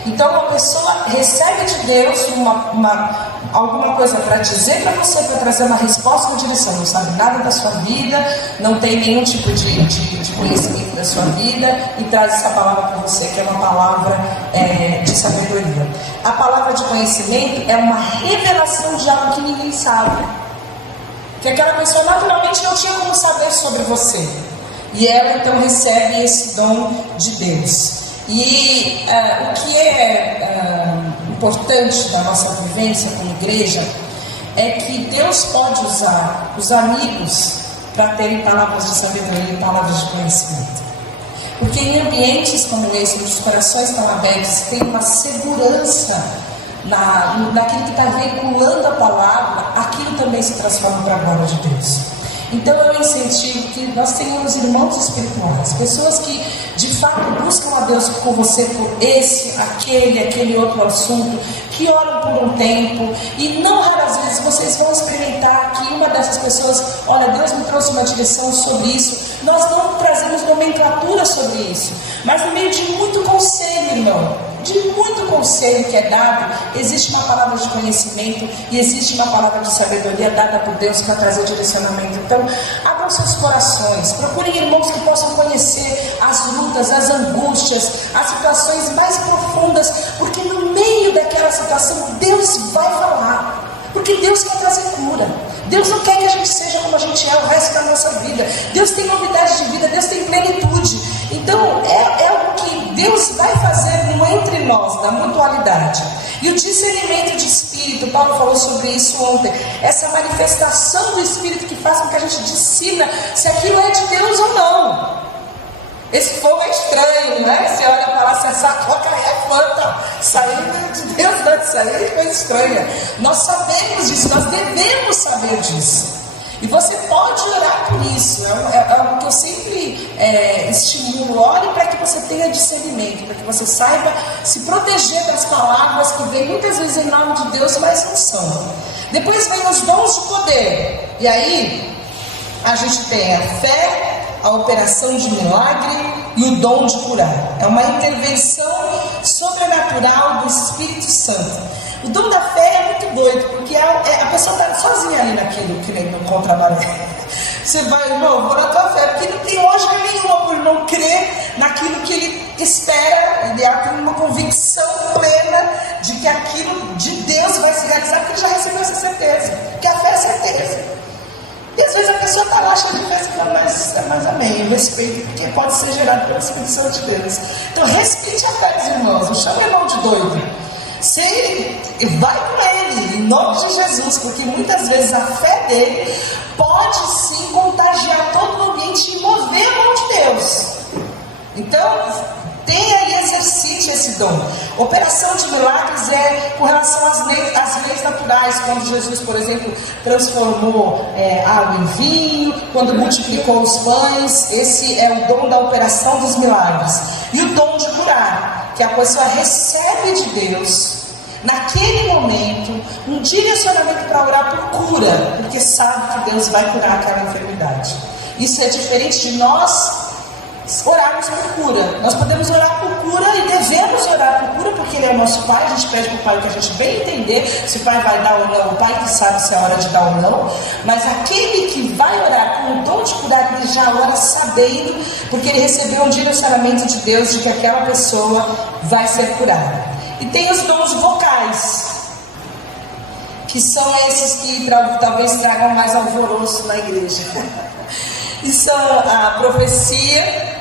Então a pessoa recebe de Deus alguma coisa para dizer para você, para trazer uma resposta, uma direção. Não sabe nada da sua vida, não tem nenhum tipo de conhecimento da sua vida, e traz essa palavra para você, que é uma palavra de sabedoria. A palavra de conhecimento é uma revelação de algo que ninguém sabe, que aquela pessoa naturalmente não tinha como saber sobre você, e ela então recebe esse dom de Deus. E o que é importante da nossa vivência como igreja é que Deus pode usar os amigos para terem palavras de sabedoria e palavras de conhecimento. Porque em ambientes como esse, onde os corações estão abertos, tem uma segurança naquilo que está veiculando a palavra, aquilo também se transforma para a glória de Deus. Então eu incentivo que nós tenhamos irmãos espirituais, pessoas que de fato buscam a Deus com você por aquele outro assunto, que oram por um tempo, e não raras vezes vocês vão experimentar que uma dessas pessoas, olha, Deus me trouxe uma direção sobre isso. Nós não trazemos nomenclatura sobre isso, mas no meio de muito conselho, irmão, de muito conselho que é dado, existe uma palavra de conhecimento e existe uma palavra de sabedoria dada por Deus para trazer direcionamento. Então, abram seus corações, procurem irmãos que possam conhecer as lutas, as angústias, as situações mais profundas, porque no meio daquela situação Deus vai falar, porque Deus quer trazer cura. Deus não quer que a gente seja como a gente é o resto da nossa vida. Deus tem novidade de vida, Deus tem plenitude. Então é algo que Deus vai fazer entre nós, da mutualidade. E o discernimento de espírito, Paulo falou sobre isso ontem, essa manifestação do Espírito que faz com que a gente discirna se aquilo é de Deus ou não. Esse fogo é estranho, né? Você olha para lá, se essa coca é quanta, saindo de Deus, não, isso aí é coisa estranha. Nós sabemos disso, nós devemos saber disso. E você pode orar por isso. É algo que eu sempre estimulo. Ore para que você tenha discernimento, para que você saiba se proteger das palavras que vêm muitas vezes em nome de Deus, mas não são. Depois vem os dons de poder. E aí a gente tem a fé, a operação de milagre e o dom de curar. É uma intervenção sobrenatural do Espírito Santo. O dom da fé é muito doido, porque a pessoa está sozinha ali naquilo que nem no contra-maré. Você vai, irmão, vou na tua fé, porque não tem lógica nenhuma por não crer naquilo que ele espera. Ele tem uma convicção plena de que aquilo de Deus vai se realizar, porque ele já recebeu essa certeza, porque a fé é certeza. E às vezes a pessoa está lá cheia de fé e fala, mas amém, eu respeito, porque pode ser gerado pela Espírito Santo de Deus. Então respeite a fé dos irmãos, não chame irmão de doido. Você vai com ele, nome de Jesus, porque muitas vezes a fé dele pode sim contagiar todo o ambiente e mover a mão de Deus. Então, tenha e exercite esse dom. Operação de milagres é com relação às leis naturais. Quando Jesus, por exemplo, transformou água em vinho, quando multiplicou os pães, esse é o dom da operação dos milagres. E o dom de curar, que a pessoa recebe de Deus, naquele momento, um direcionamento para orar por cura, porque sabe que Deus vai curar aquela enfermidade. Isso é diferente de nós orarmos por cura. Nós podemos orar por cura e devemos orar por cura, porque Ele é o nosso Pai. A gente pede para o Pai que a gente bem entender se o Pai vai dar ou não. O Pai que sabe se é hora de dar ou não. Mas aquele que vai orar com o dom de curar, ele já ora sabendo, porque ele recebeu um direcionamento de Deus de que aquela pessoa vai ser curada. E tem os dons vocais, que são esses que talvez tragam mais alvoroço na igreja. E são a profecia,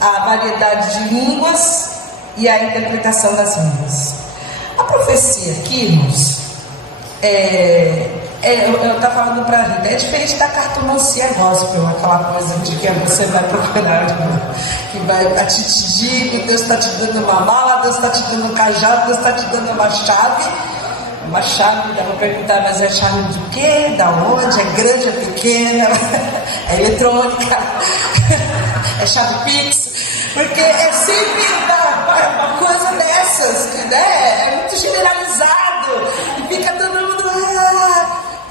a variedade de línguas e a interpretação das línguas. A profecia aqui, irmãos, eu estava falando para a Rita, é diferente da cartomancia gospel, aquela coisa de que você vai procurar, que vai a te digo, Deus está te dando uma mala, Deus está te dando um cajado, Deus está te dando uma chave. Uma chave, dá para perguntar, mas é chave de quê? Da onde? É grande, é pequena? É eletrônica? É chave Pix? Porque é sempre uma coisa dessas, né? É muito generalizado e fica todo mundo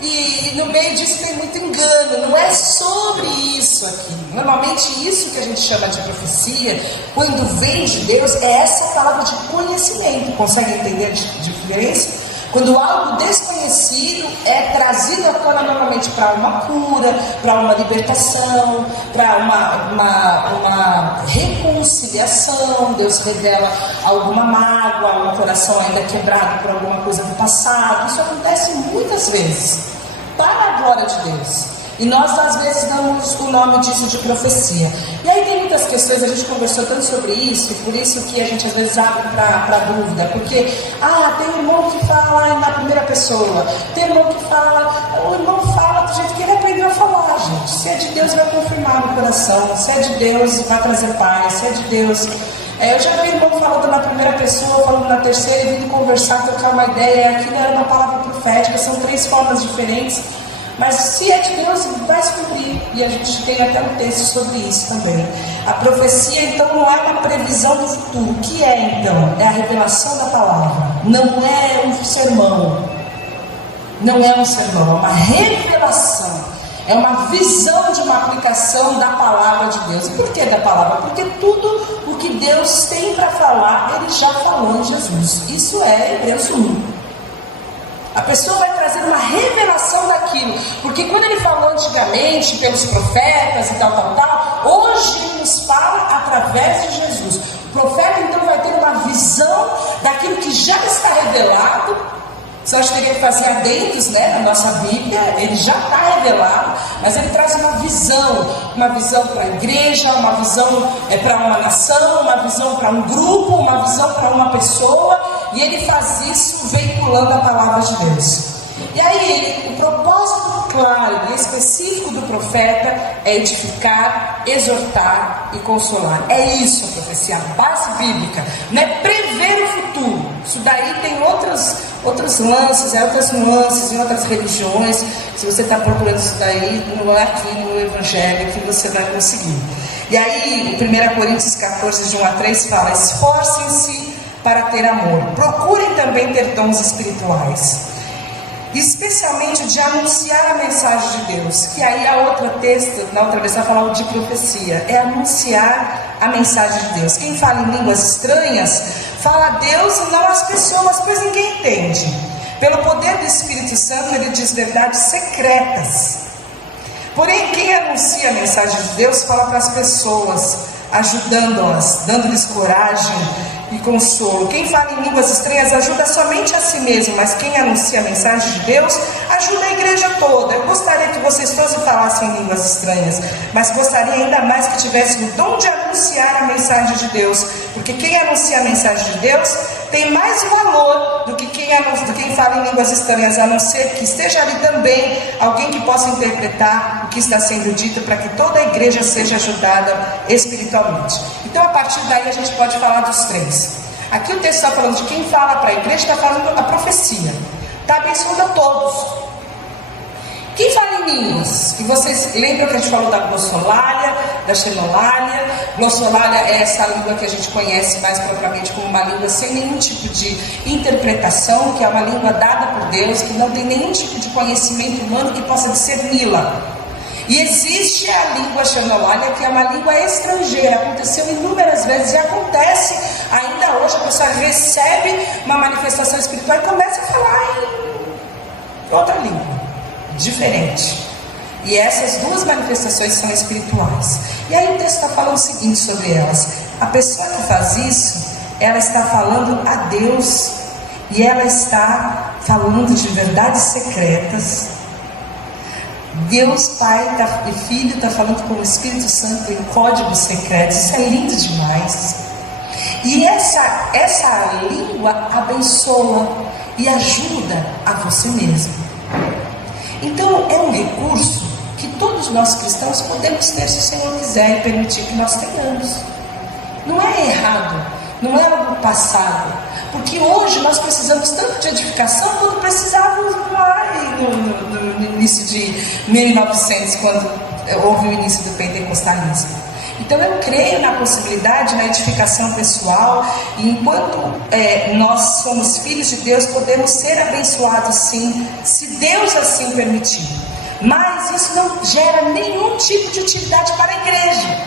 e no meio disso tem muito engano. Não é sobre isso aqui. Normalmente isso que a gente chama de profecia, quando vem de Deus, é essa palavra de conhecimento. Consegue entender a diferença? Quando algo desconhecido é trazido à tona novamente para uma cura, para uma libertação, para uma reconciliação, Deus revela alguma mágoa, um coração ainda quebrado por alguma coisa do passado. Isso acontece muitas vezes, para a glória de Deus. E nós às vezes damos o nome disso de profecia. E aí tem muitas questões, a gente conversou tanto sobre isso, e por isso que a gente às vezes abre para dúvida. Porque, tem um irmão que fala na primeira pessoa, tem um irmão que fala, o irmão fala do jeito que ele aprendeu a falar, gente. Se é de Deus, vai confirmar no coração. Se é de Deus, vai trazer paz. Se é de Deus... eu já vi irmão falando na primeira pessoa, falando na terceira, e vindo conversar, trocar uma ideia. Aquilo era uma palavra profética, são 3 formas diferentes. Mas se é de Deus, vai se cumprir. E a gente tem até um texto sobre isso também. A profecia, então, não é uma previsão do futuro. O que é, então? É a revelação da palavra. Não é um sermão. Não é um sermão, é uma revelação. É uma visão de uma aplicação da palavra de Deus. E por que da palavra? Porque tudo o que Deus tem para falar, Ele já falou em Jesus. Isso é Hebreus 1. A pessoa vai trazer uma revelação daquilo, porque quando ele falou antigamente pelos profetas e tal, hoje ele nos fala através de Jesus. O profeta então vai ter uma visão daquilo que já está revelado. Só a gente teria que fazer adendos, na nossa Bíblia. Ele já está revelado, mas ele traz uma visão para a igreja, uma visão para uma nação, uma visão para um grupo, uma visão para uma pessoa, e ele faz isso veiculando a palavra de Deus. E aí, o propósito claro e específico do profeta é edificar, exortar e consolar. É isso a profecia, a base bíblica, não é prever o futuro. Isso daí tem outros lances, outras nuances em outras religiões. Se você está procurando isso daí, não é aqui no Evangelho que você vai conseguir. E aí, 1 Coríntios 14, de 1 a 3 fala: esforcem-se para ter amor, procurem também ter dons espirituais, especialmente de anunciar a mensagem de Deus. Que aí a outra texto, na outra vez, vai falar de profecia, é anunciar a mensagem de Deus. Quem fala em línguas estranhas, fala a Deus e não às pessoas, pois ninguém entende. Pelo poder do Espírito Santo, ele diz verdades secretas. Porém, quem anuncia a mensagem de Deus, fala para as pessoas, ajudando-as, dando-lhes coragem e consolo. Quem fala em línguas estranhas ajuda somente a si mesmo, mas quem anuncia a mensagem de Deus ajuda a igreja toda. Eu gostaria que vocês todos falassem em línguas estranhas, mas gostaria ainda mais que tivessem o dom de anunciar a mensagem de Deus, porque quem anuncia a mensagem de Deus tem mais valor do que quem fala em línguas estranhas, a não ser que esteja ali também alguém que possa interpretar o que está sendo dito, para que toda a igreja seja ajudada espiritualmente. Então, a partir daí, a gente pode falar dos três. Aqui o texto está falando de quem fala para a igreja, está falando a profecia, está abençoando a todos. Quem fala em línguas? E vocês lembram que a gente falou da glossolalia, da xenolalia? Glossolalia é essa língua que a gente conhece mais propriamente como uma língua sem nenhum tipo de interpretação, que é uma língua dada por Deus, que não tem nenhum tipo de conhecimento humano que possa discerni-la. E existe a língua xenolalia, que é uma língua estrangeira. Aconteceu inúmeras vezes e acontece ainda hoje. A pessoa recebe uma manifestação espiritual e começa a falar em outra língua diferente. E essas duas manifestações são espirituais. E aí o texto está falando o seguinte sobre elas: a pessoa que faz isso, ela está falando a Deus, e ela está falando de verdades secretas. Deus Pai e Filho está falando com o Espírito Santo em códigos secretos. Isso é lindo demais. E essa língua abençoa e ajuda a você mesmo. Então é um recurso que todos nós cristãos podemos ter, se o Senhor quiser e permitir que nós tenhamos. Não é errado, não é algo passado, porque hoje nós precisamos tanto de edificação quanto precisávamos lá no início de 1900, quando houve o início do pentecostalismo. Então eu creio na possibilidade, na edificação pessoal, e enquanto nós somos filhos de Deus, podemos ser abençoados sim, se Deus assim permitir. Mas isso não gera nenhum tipo de utilidade para a igreja.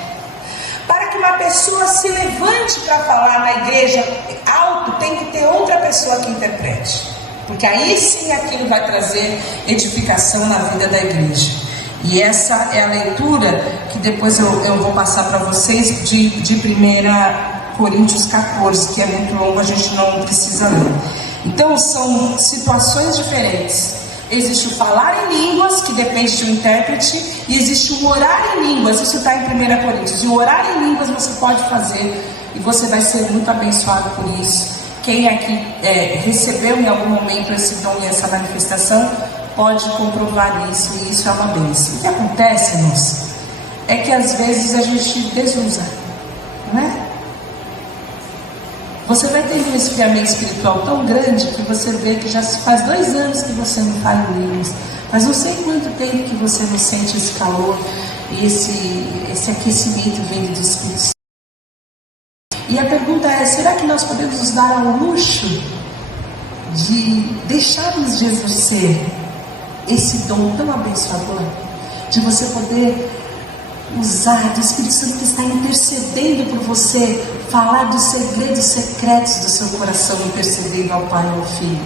Para que uma pessoa se levante para falar na igreja alto, tem que ter outra pessoa que interprete, porque aí sim aquilo vai trazer edificação na vida da igreja. E essa é a leitura que depois eu vou passar para vocês de 1 Coríntios 14, que é muito longo, a gente não precisa ler. Então são situações diferentes. Existe o falar em línguas, que depende de um intérprete, e existe o orar em línguas, isso está em 1 Coríntios. E o orar em línguas você pode fazer, e você vai ser muito abençoado por isso. Quem aqui recebeu em algum momento esse dom e essa manifestação, pode comprovar isso, e isso é uma bênção. O que acontece, irmãos, é que às vezes a gente desusa, não é? Você vai ter um esfriamento espiritual tão grande que você vê que já se faz 2 anos que você não fala em línguas, mas não sei quanto tempo que você não sente esse calor e esse aquecimento vindo do Espírito Santo. E a pergunta é: será que nós podemos nos dar ao luxo de deixarmos de exercer esse dom tão abençoador, de você poder usar do Espírito Santo que está intercedendo por você, falar dos segredos secretos do seu coração, intercedendo ao Pai e ao Filho?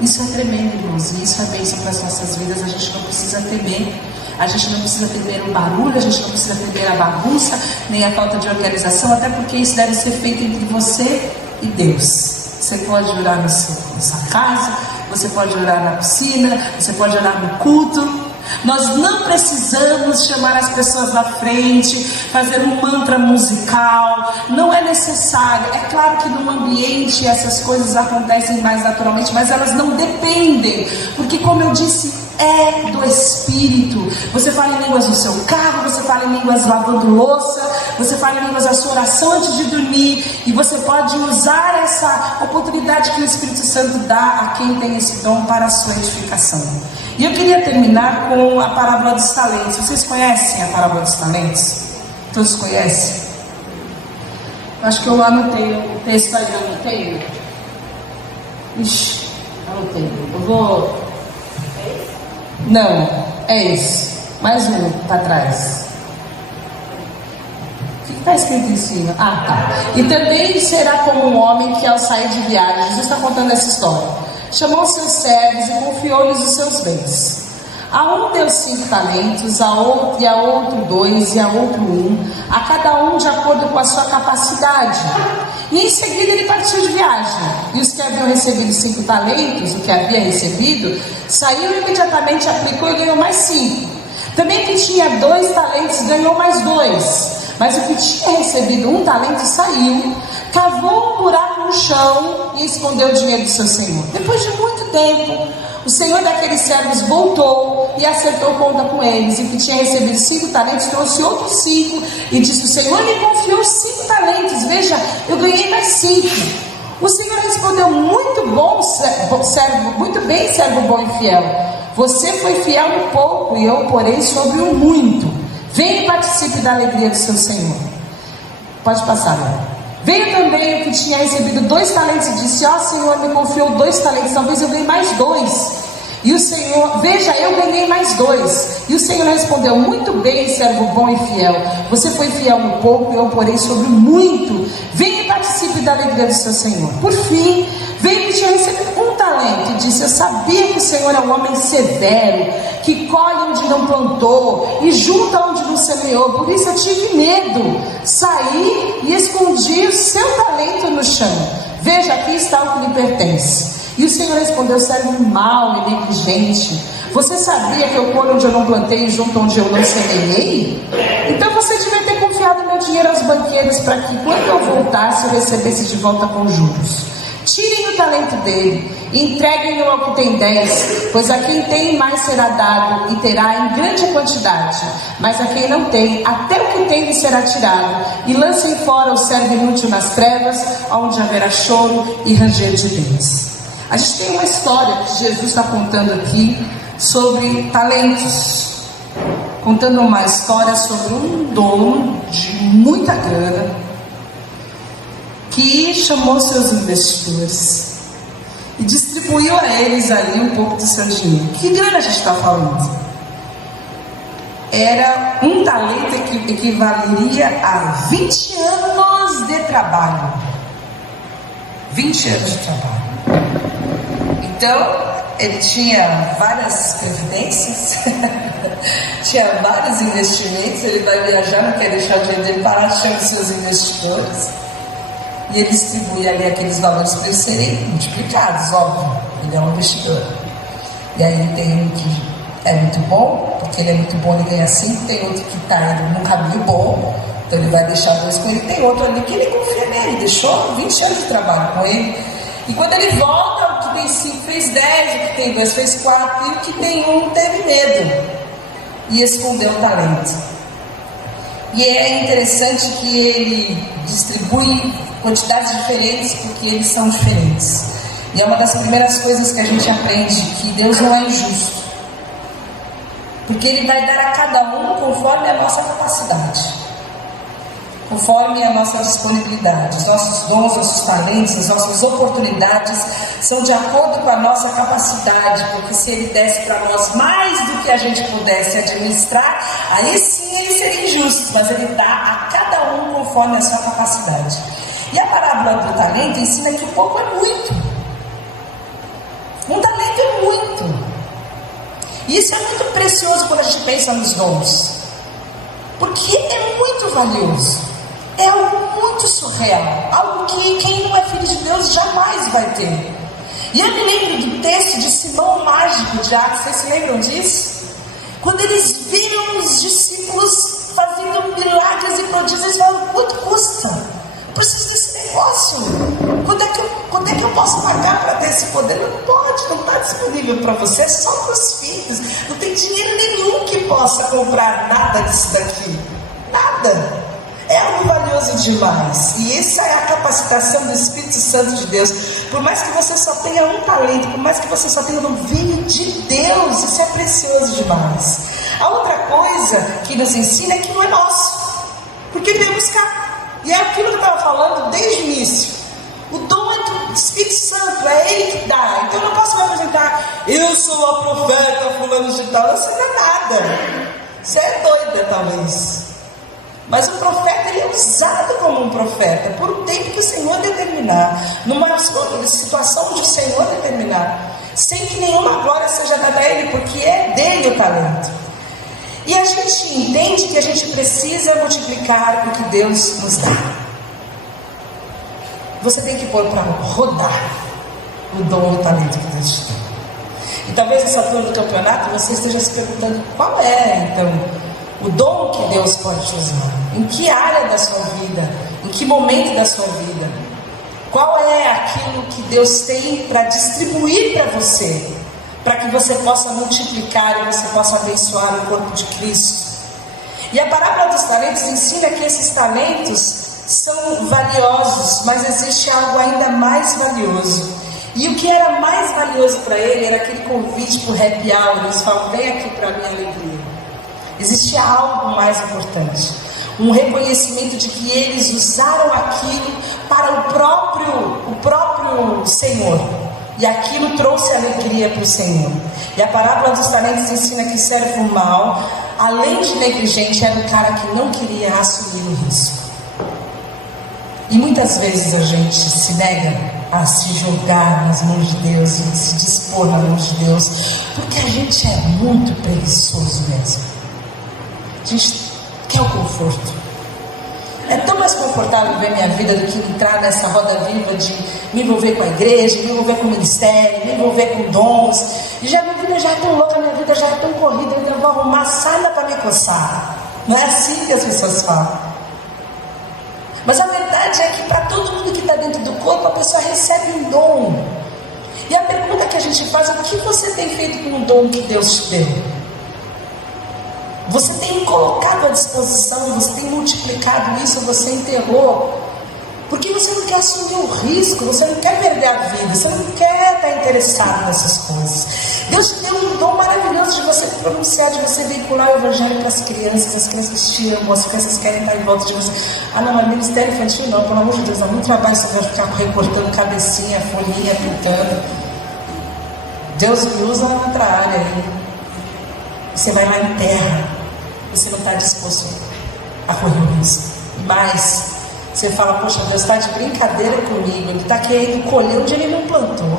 Isso é tremendo, irmãos, e isso é bênção para as nossas vidas. A gente não precisa temer, a gente não precisa temer o barulho, a gente não precisa temer a bagunça, nem a falta de organização, até porque isso deve ser feito entre você e Deus. Você pode orar na sua casa, você pode orar na piscina, você pode orar no culto. Nós não precisamos chamar as pessoas na frente, fazer um mantra musical, não é necessário. É claro que no ambiente essas coisas acontecem mais naturalmente, mas elas não dependem, porque, como eu disse, é do Espírito. Você fala em línguas no seu carro, você fala em línguas lavando louça, você fala em línguas na sua oração antes de dormir, e você pode usar essa oportunidade que o Espírito Santo dá a quem tem esse dom para a sua edificação. E eu queria terminar com a parábola dos talentos. Vocês conhecem a parábola dos talentos? Todos conhecem? Acho que eu anotei o texto aí, eu anotei. Ixi, anotei. Eu vou... Não, é esse. Mais um para trás. O que está escrito em cima? Ah, tá. E também será como um homem que, ao sair de viagem, Jesus está contando essa história, chamou seus servos e confiou-lhes os seus bens. A um deu 5 talentos, a outro 2 e a outro 1, a cada um de acordo com a sua capacidade. e em seguida ele partiu de viagem. E os que haviam recebido 5 talentos, o que havia recebido, saiu imediatamente, aplicou e ganhou mais 5. Também que tinha 2 talentos ganhou mais 2. Mas o que tinha recebido 1 talento saiu, cavou um buraco no chão e escondeu o dinheiro do seu senhor. Depois de muito tempo, o senhor daqueles servos voltou e acertou conta com eles. E o que tinha recebido 5 talentos trouxe outros 5 e disse: o senhor me confiou 5 talentos, veja, eu ganhei mais 5. O senhor respondeu: muito bom, servo, muito bem, servo bom e fiel. Você foi fiel no pouco e eu o porei sobre o muito. Venha e participe da alegria do seu senhor. Pode passar, Laura. Veio também o que tinha recebido 2 talentos e disse: ó, senhor, me confiou 2 talentos, talvez eu ganhe mais 2. E o senhor, veja, eu ganhei mais 2. E o senhor respondeu: muito bem, servo bom e fiel. Você foi fiel no pouco e eu porei sobre muito. Venha e participe da alegria do seu senhor. Por fim, veio que tinha recebido 1 talento e disse: eu sabia que o senhor é um homem severo, que colhe onde não plantou e junta onde não semeou. Por isso eu tive medo, saí e escondi o seu talento no chão. Veja, aqui está o que lhe pertence. E o senhor respondeu: servo mau e negligente, você sabia que eu colho onde eu não plantei e junto onde eu não semeei? Então você devia ter confiado meu dinheiro aos banqueiros, para que quando eu voltasse eu recebesse de volta com juros. Tirem o talento dele e entreguem-no ao que tem 10, pois a quem tem mais será dado e terá em grande quantidade, mas a quem não tem, até o que tem lhe será tirado. E lancem fora o servo inútil nas trevas, onde haverá choro e ranger de dentes. A gente tem uma história que Jesus está contando aqui sobre talentos, contando uma história sobre um dono de muita grana que chamou seus investidores e distribuiu a eles ali um pouco do seu dinheiro. Que grana a gente está falando? Era 1 talento que equivaleria a 20 anos de trabalho. 20 anos de trabalho. Então, ele tinha várias previdências, tinha vários investimentos. Ele vai viajar, não quer deixar o dinheiro dele parar, chama os seus investidores. E ele distribui ali aqueles valores para eles serem multiplicados, óbvio. Ele é um investidor. E aí tem um que é muito bom, porque ele é muito bom, ele ganha 5. Tem outro que está indo num caminho bom, então ele vai deixar 2 com ele. Tem outro ali que ele confia nele, deixou 20 anos de trabalho com ele. E quando ele volta, o que tem 5 fez 10, o que tem 2 fez 4, e o que tem 1 teve medo e escondeu o talento. E é interessante que ele distribui quantidades diferentes, porque eles são diferentes. E é uma das primeiras coisas que a gente aprende, que Deus não é injusto, porque Ele vai dar a cada um conforme a nossa capacidade, conforme a nossa disponibilidade. Os nossos dons, nossos talentos, as nossas oportunidades são de acordo com a nossa capacidade, porque se Ele desse para nós mais do que a gente pudesse administrar, aí sim Ele seria injusto, mas Ele dá a cada um conforme a sua capacidade. E a parábola do talento ensina que o pouco é muito. Um talento é muito. E isso é muito precioso quando a gente pensa nos dons, porque é muito valioso. É algo muito surreal, algo que quem não é filho de Deus jamais vai ter. E eu me lembro do texto de Simão o Mágico de Atos. Vocês se lembram disso? Quando eles viram os discípulos fazendo milagres e prodígios, eles falaram: quanto custa? Preciso desse negócio. Quando é que eu posso pagar para ter esse poder? Não pode, não está disponível para você, é só para os filhos. Não tem dinheiro nenhum que possa comprar nada disso daqui. Nada. É algo valioso demais. E essa é a capacitação do Espírito Santo de Deus. Por mais que você só tenha 1 talento, por mais que você só tenha um vinho de Deus, isso é precioso demais. A outra coisa que nos ensina é que não é nosso, porque veio buscar. E é aquilo que eu estava falando desde o início. O dom é do Espírito Santo, é Ele que dá. Então eu não posso me apresentar: eu sou a profeta fulano de tal. Você não é nada. Você é doida, talvez. Mas o profeta, ele é usado como um profeta por um tempo que o Senhor determinar, numa situação onde o Senhor determinar, sem que nenhuma glória seja dada a Ele, porque é dele o talento. E a gente entende que a gente precisa multiplicar o que Deus nos dá. você tem que pôr para rodar o dom e o talento que Deus te deu. E talvez nessa altura do campeonato você esteja se perguntando qual é, então, o dom que Deus pode te usar. Em que área da sua vida? Em que momento da sua vida? Qual é aquilo que Deus tem para distribuir para você? Para que você possa multiplicar e você possa abençoar o corpo de Cristo. E a parábola dos talentos ensina que esses talentos são valiosos, mas existe algo ainda mais valioso. E o que era mais valioso para ele era aquele convite para o happy hour. Eles falam, vem aqui para a minha alegria. Existia algo mais importante, um reconhecimento de que eles usaram aquilo para o próprio Senhor, e aquilo trouxe alegria para o Senhor. E a parábola dos talentos ensina que o servo mau, além de negligente, era o cara que não queria assumir o risco. E muitas vezes a gente se nega a se jogar nas mãos de Deus e se dispor nas mãos de Deus, porque a gente é muito preguiçoso mesmo. A gente quer o conforto. É tão mais confortável ver minha vida do que entrar nessa roda viva de me envolver com a igreja, me envolver com o ministério, me envolver com dons. E já minha vida já é tão louca, minha vida já é tão corrida, eu ainda vou arrumar sala para me coçar. Não é assim que as pessoas falam. Mas a verdade é que para todo mundo que está dentro do corpo, a pessoa recebe um dom. E a pergunta que a gente faz é: o que você tem feito com o dom que Deus te deu? Você tem colocado à disposição, você tem multiplicado isso, você enterrou? Porque você não quer assumir o risco, você não quer perder a vida, você não quer estar interessado nessas coisas. Deus te deu um dom maravilhoso de você pronunciar, de você veicular o evangelho para as crianças te amam, as crianças querem estar em volta de você. Ah não, mas ministério infantil não, pelo amor de Deus, dá muito trabalho, você vai ficar recortando cabecinha, folhinha, pintando. Deus me usa na outra área aí. Você vai lá em terra, você não está disposto a correr o risco. Mas você fala, poxa, Deus está de brincadeira comigo, Ele está querendo colher onde Ele não plantou.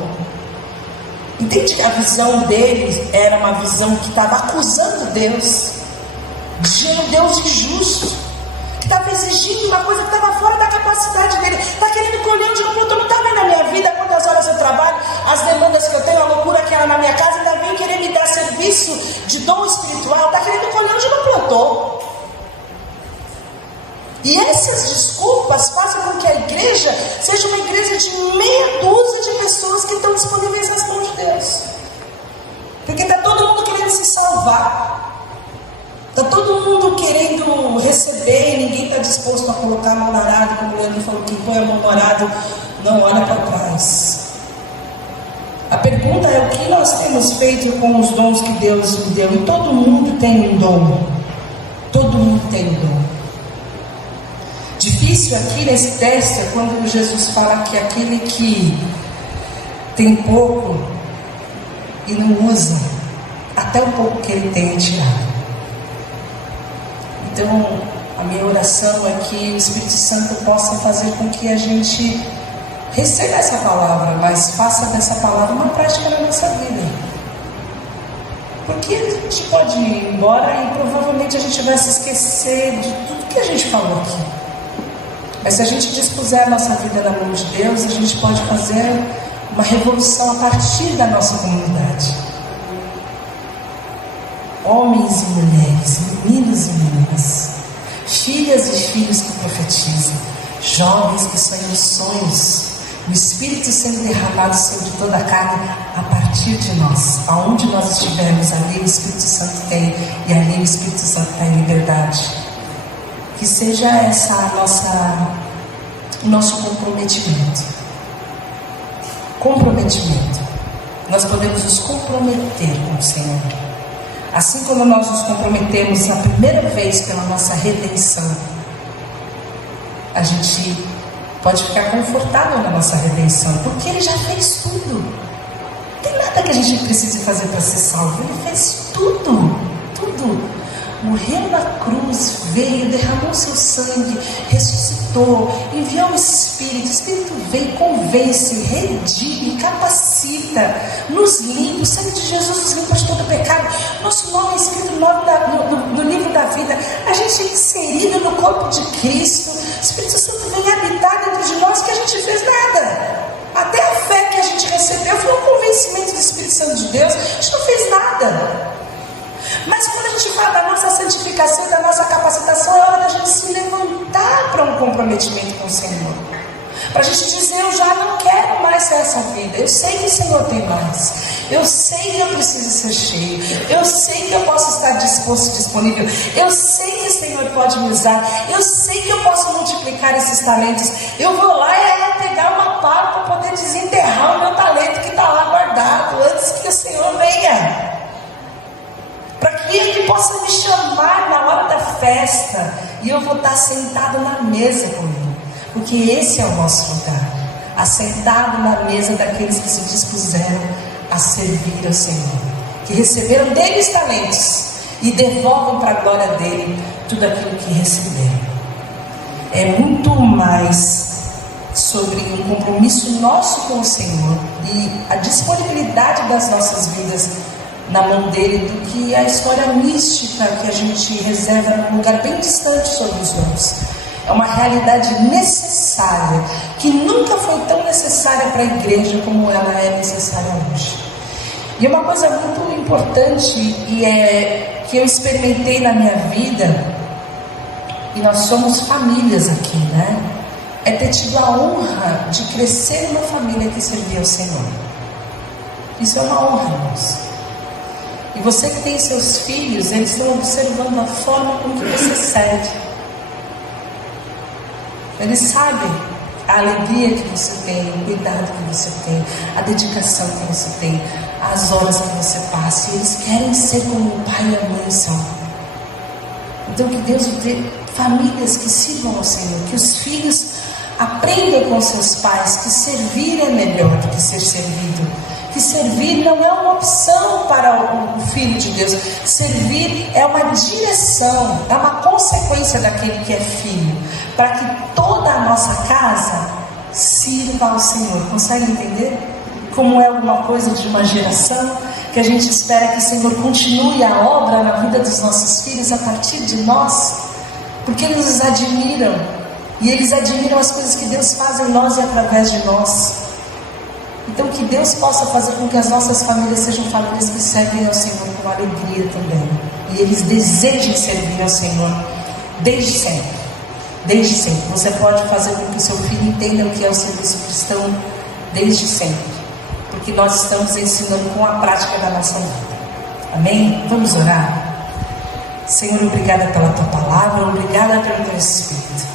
Entende que a visão dele era uma visão que estava acusando Deus, de um Deus injusto, que estava exigindo uma coisa que estava fora da capacidade dele. Está querendo colher onde não plantou. Não está vendo na minha vida quantas horas eu trabalho, as demandas que eu tenho, a loucura que era na minha casa, ainda vem querer me dar serviço de dom espiritual. Está querendo colher onde não plantou. E essas desculpas fazem com que a igreja seja uma igreja de meia dúzia de pessoas que estão disponíveis nas mãos de Deus. Porque está todo mundo querendo se salvar. Está todo mundo querendo receber e ninguém está disposto a colocar a mão no arado, como o Leandro falou, quem põe a mão no arado não olha para trás. A pergunta é: o que nós temos feito com os dons que Deus nos deu? E todo mundo tem um dom. Todo mundo tem um dom. Difícil aqui nesse texto é quando Jesus fala que aquele que tem pouco e não usa, até o pouco que ele tem é tirado. Então, a minha oração é que o Espírito Santo possa fazer com que a gente receba essa palavra, mas faça dessa palavra uma prática na nossa vida. Porque a gente pode ir embora e provavelmente a gente vai se esquecer de tudo que a gente falou aqui. Mas se a gente dispuser a nossa vida na mão de Deus, a gente pode fazer uma revolução a partir da nossa comunidade. Homens e mulheres, meninos e meninas, filhas e filhos que profetizam, jovens que sonham sonhos, o Espírito sendo derramado sobre toda a carne a partir de nós. Aonde nós estivermos, ali o Espírito Santo tem, e ali o Espírito Santo está em liberdade. Que seja essa o nosso comprometimento. Comprometimento. Nós podemos nos comprometer com o Senhor. Assim como nós nos comprometemos na primeira vez pela nossa redenção, a gente pode ficar confortável na nossa redenção, porque Ele já fez tudo. Não tem nada que a gente precise fazer para ser salvo. Ele fez tudo, tudo. Morreu na cruz, veio, derramou seu sangue, ressuscitou, enviou o Espírito veio, convence, redime, capacita, nos limpa, o sangue de Jesus nos limpa de todo pecado. Nosso nome é escrito no livro da vida, a gente é inserido no corpo de Cristo, o Espírito Santo vem habitar dentro de nós, que a gente fez nada. Espírito Santo de Deus, a gente não fez nada. Mas quando a gente fala da nossa santificação, da nossa capacitação, é hora da gente se levantar para um comprometimento com o Senhor. Para a gente dizer, eu já não quero mais essa vida. Eu sei que o Senhor tem mais. Eu sei que eu preciso ser cheio. Eu sei que eu posso estar disposto e disponível. Eu sei que o Senhor pode me usar. Eu sei que eu posso multiplicar esses talentos. Eu vou lá e pegar uma pá para poder desenterrar o meu talento que está lá guardado antes que o Senhor venha. Para que Ele possa me chamar na hora da festa e eu vou estar sentado na mesa com Ele. Porque esse é o nosso lugar, assentado na mesa daqueles que se dispuseram a servir ao Senhor, que receberam dele os talentos e devolvem para a glória dele tudo aquilo que receberam. É muito mais sobre um compromisso nosso com o Senhor e a disponibilidade das nossas vidas na mão dele do que a história mística que a gente reserva num lugar bem distante sobre os dons. É uma realidade necessária, que nunca foi tão necessária para a igreja como ela é necessária hoje. E uma coisa muito importante e é que eu experimentei na minha vida, e nós somos famílias aqui, né? É ter tido a honra de crescer numa família que servia ao Senhor. Isso é uma honra, irmãos. E você que tem seus filhos, eles estão observando a forma como que você serve. Eles sabem a alegria que você tem, o cuidado que você tem, a dedicação que você tem, as horas que você passa. E eles querem ser como o pai e a mãe são. Então que Deus dê famílias que sirvam ao Senhor, que os filhos aprendam com seus pais que servir é melhor do que ser servido. Que servir não é uma opção para o Filho de Deus. Servir é uma direção, é uma consequência daquele que é filho, para que toda a nossa casa sirva ao Senhor. Consegue entender? Como é alguma coisa de uma geração que a gente espera que o Senhor continue a obra na vida dos nossos filhos a partir de nós, porque eles nos admiram e eles admiram as coisas que Deus faz em nós e através de nós. Então que Deus possa fazer com que as nossas famílias sejam famílias que servem ao Senhor com alegria também. E eles desejem servir ao Senhor desde sempre. Desde sempre. Você pode fazer com que o seu filho entenda o que é o serviço cristão desde sempre. Porque nós estamos ensinando com a prática da nossa vida. Amém? Vamos orar? Senhor, obrigada pela Tua palavra, obrigada pelo Teu Espírito.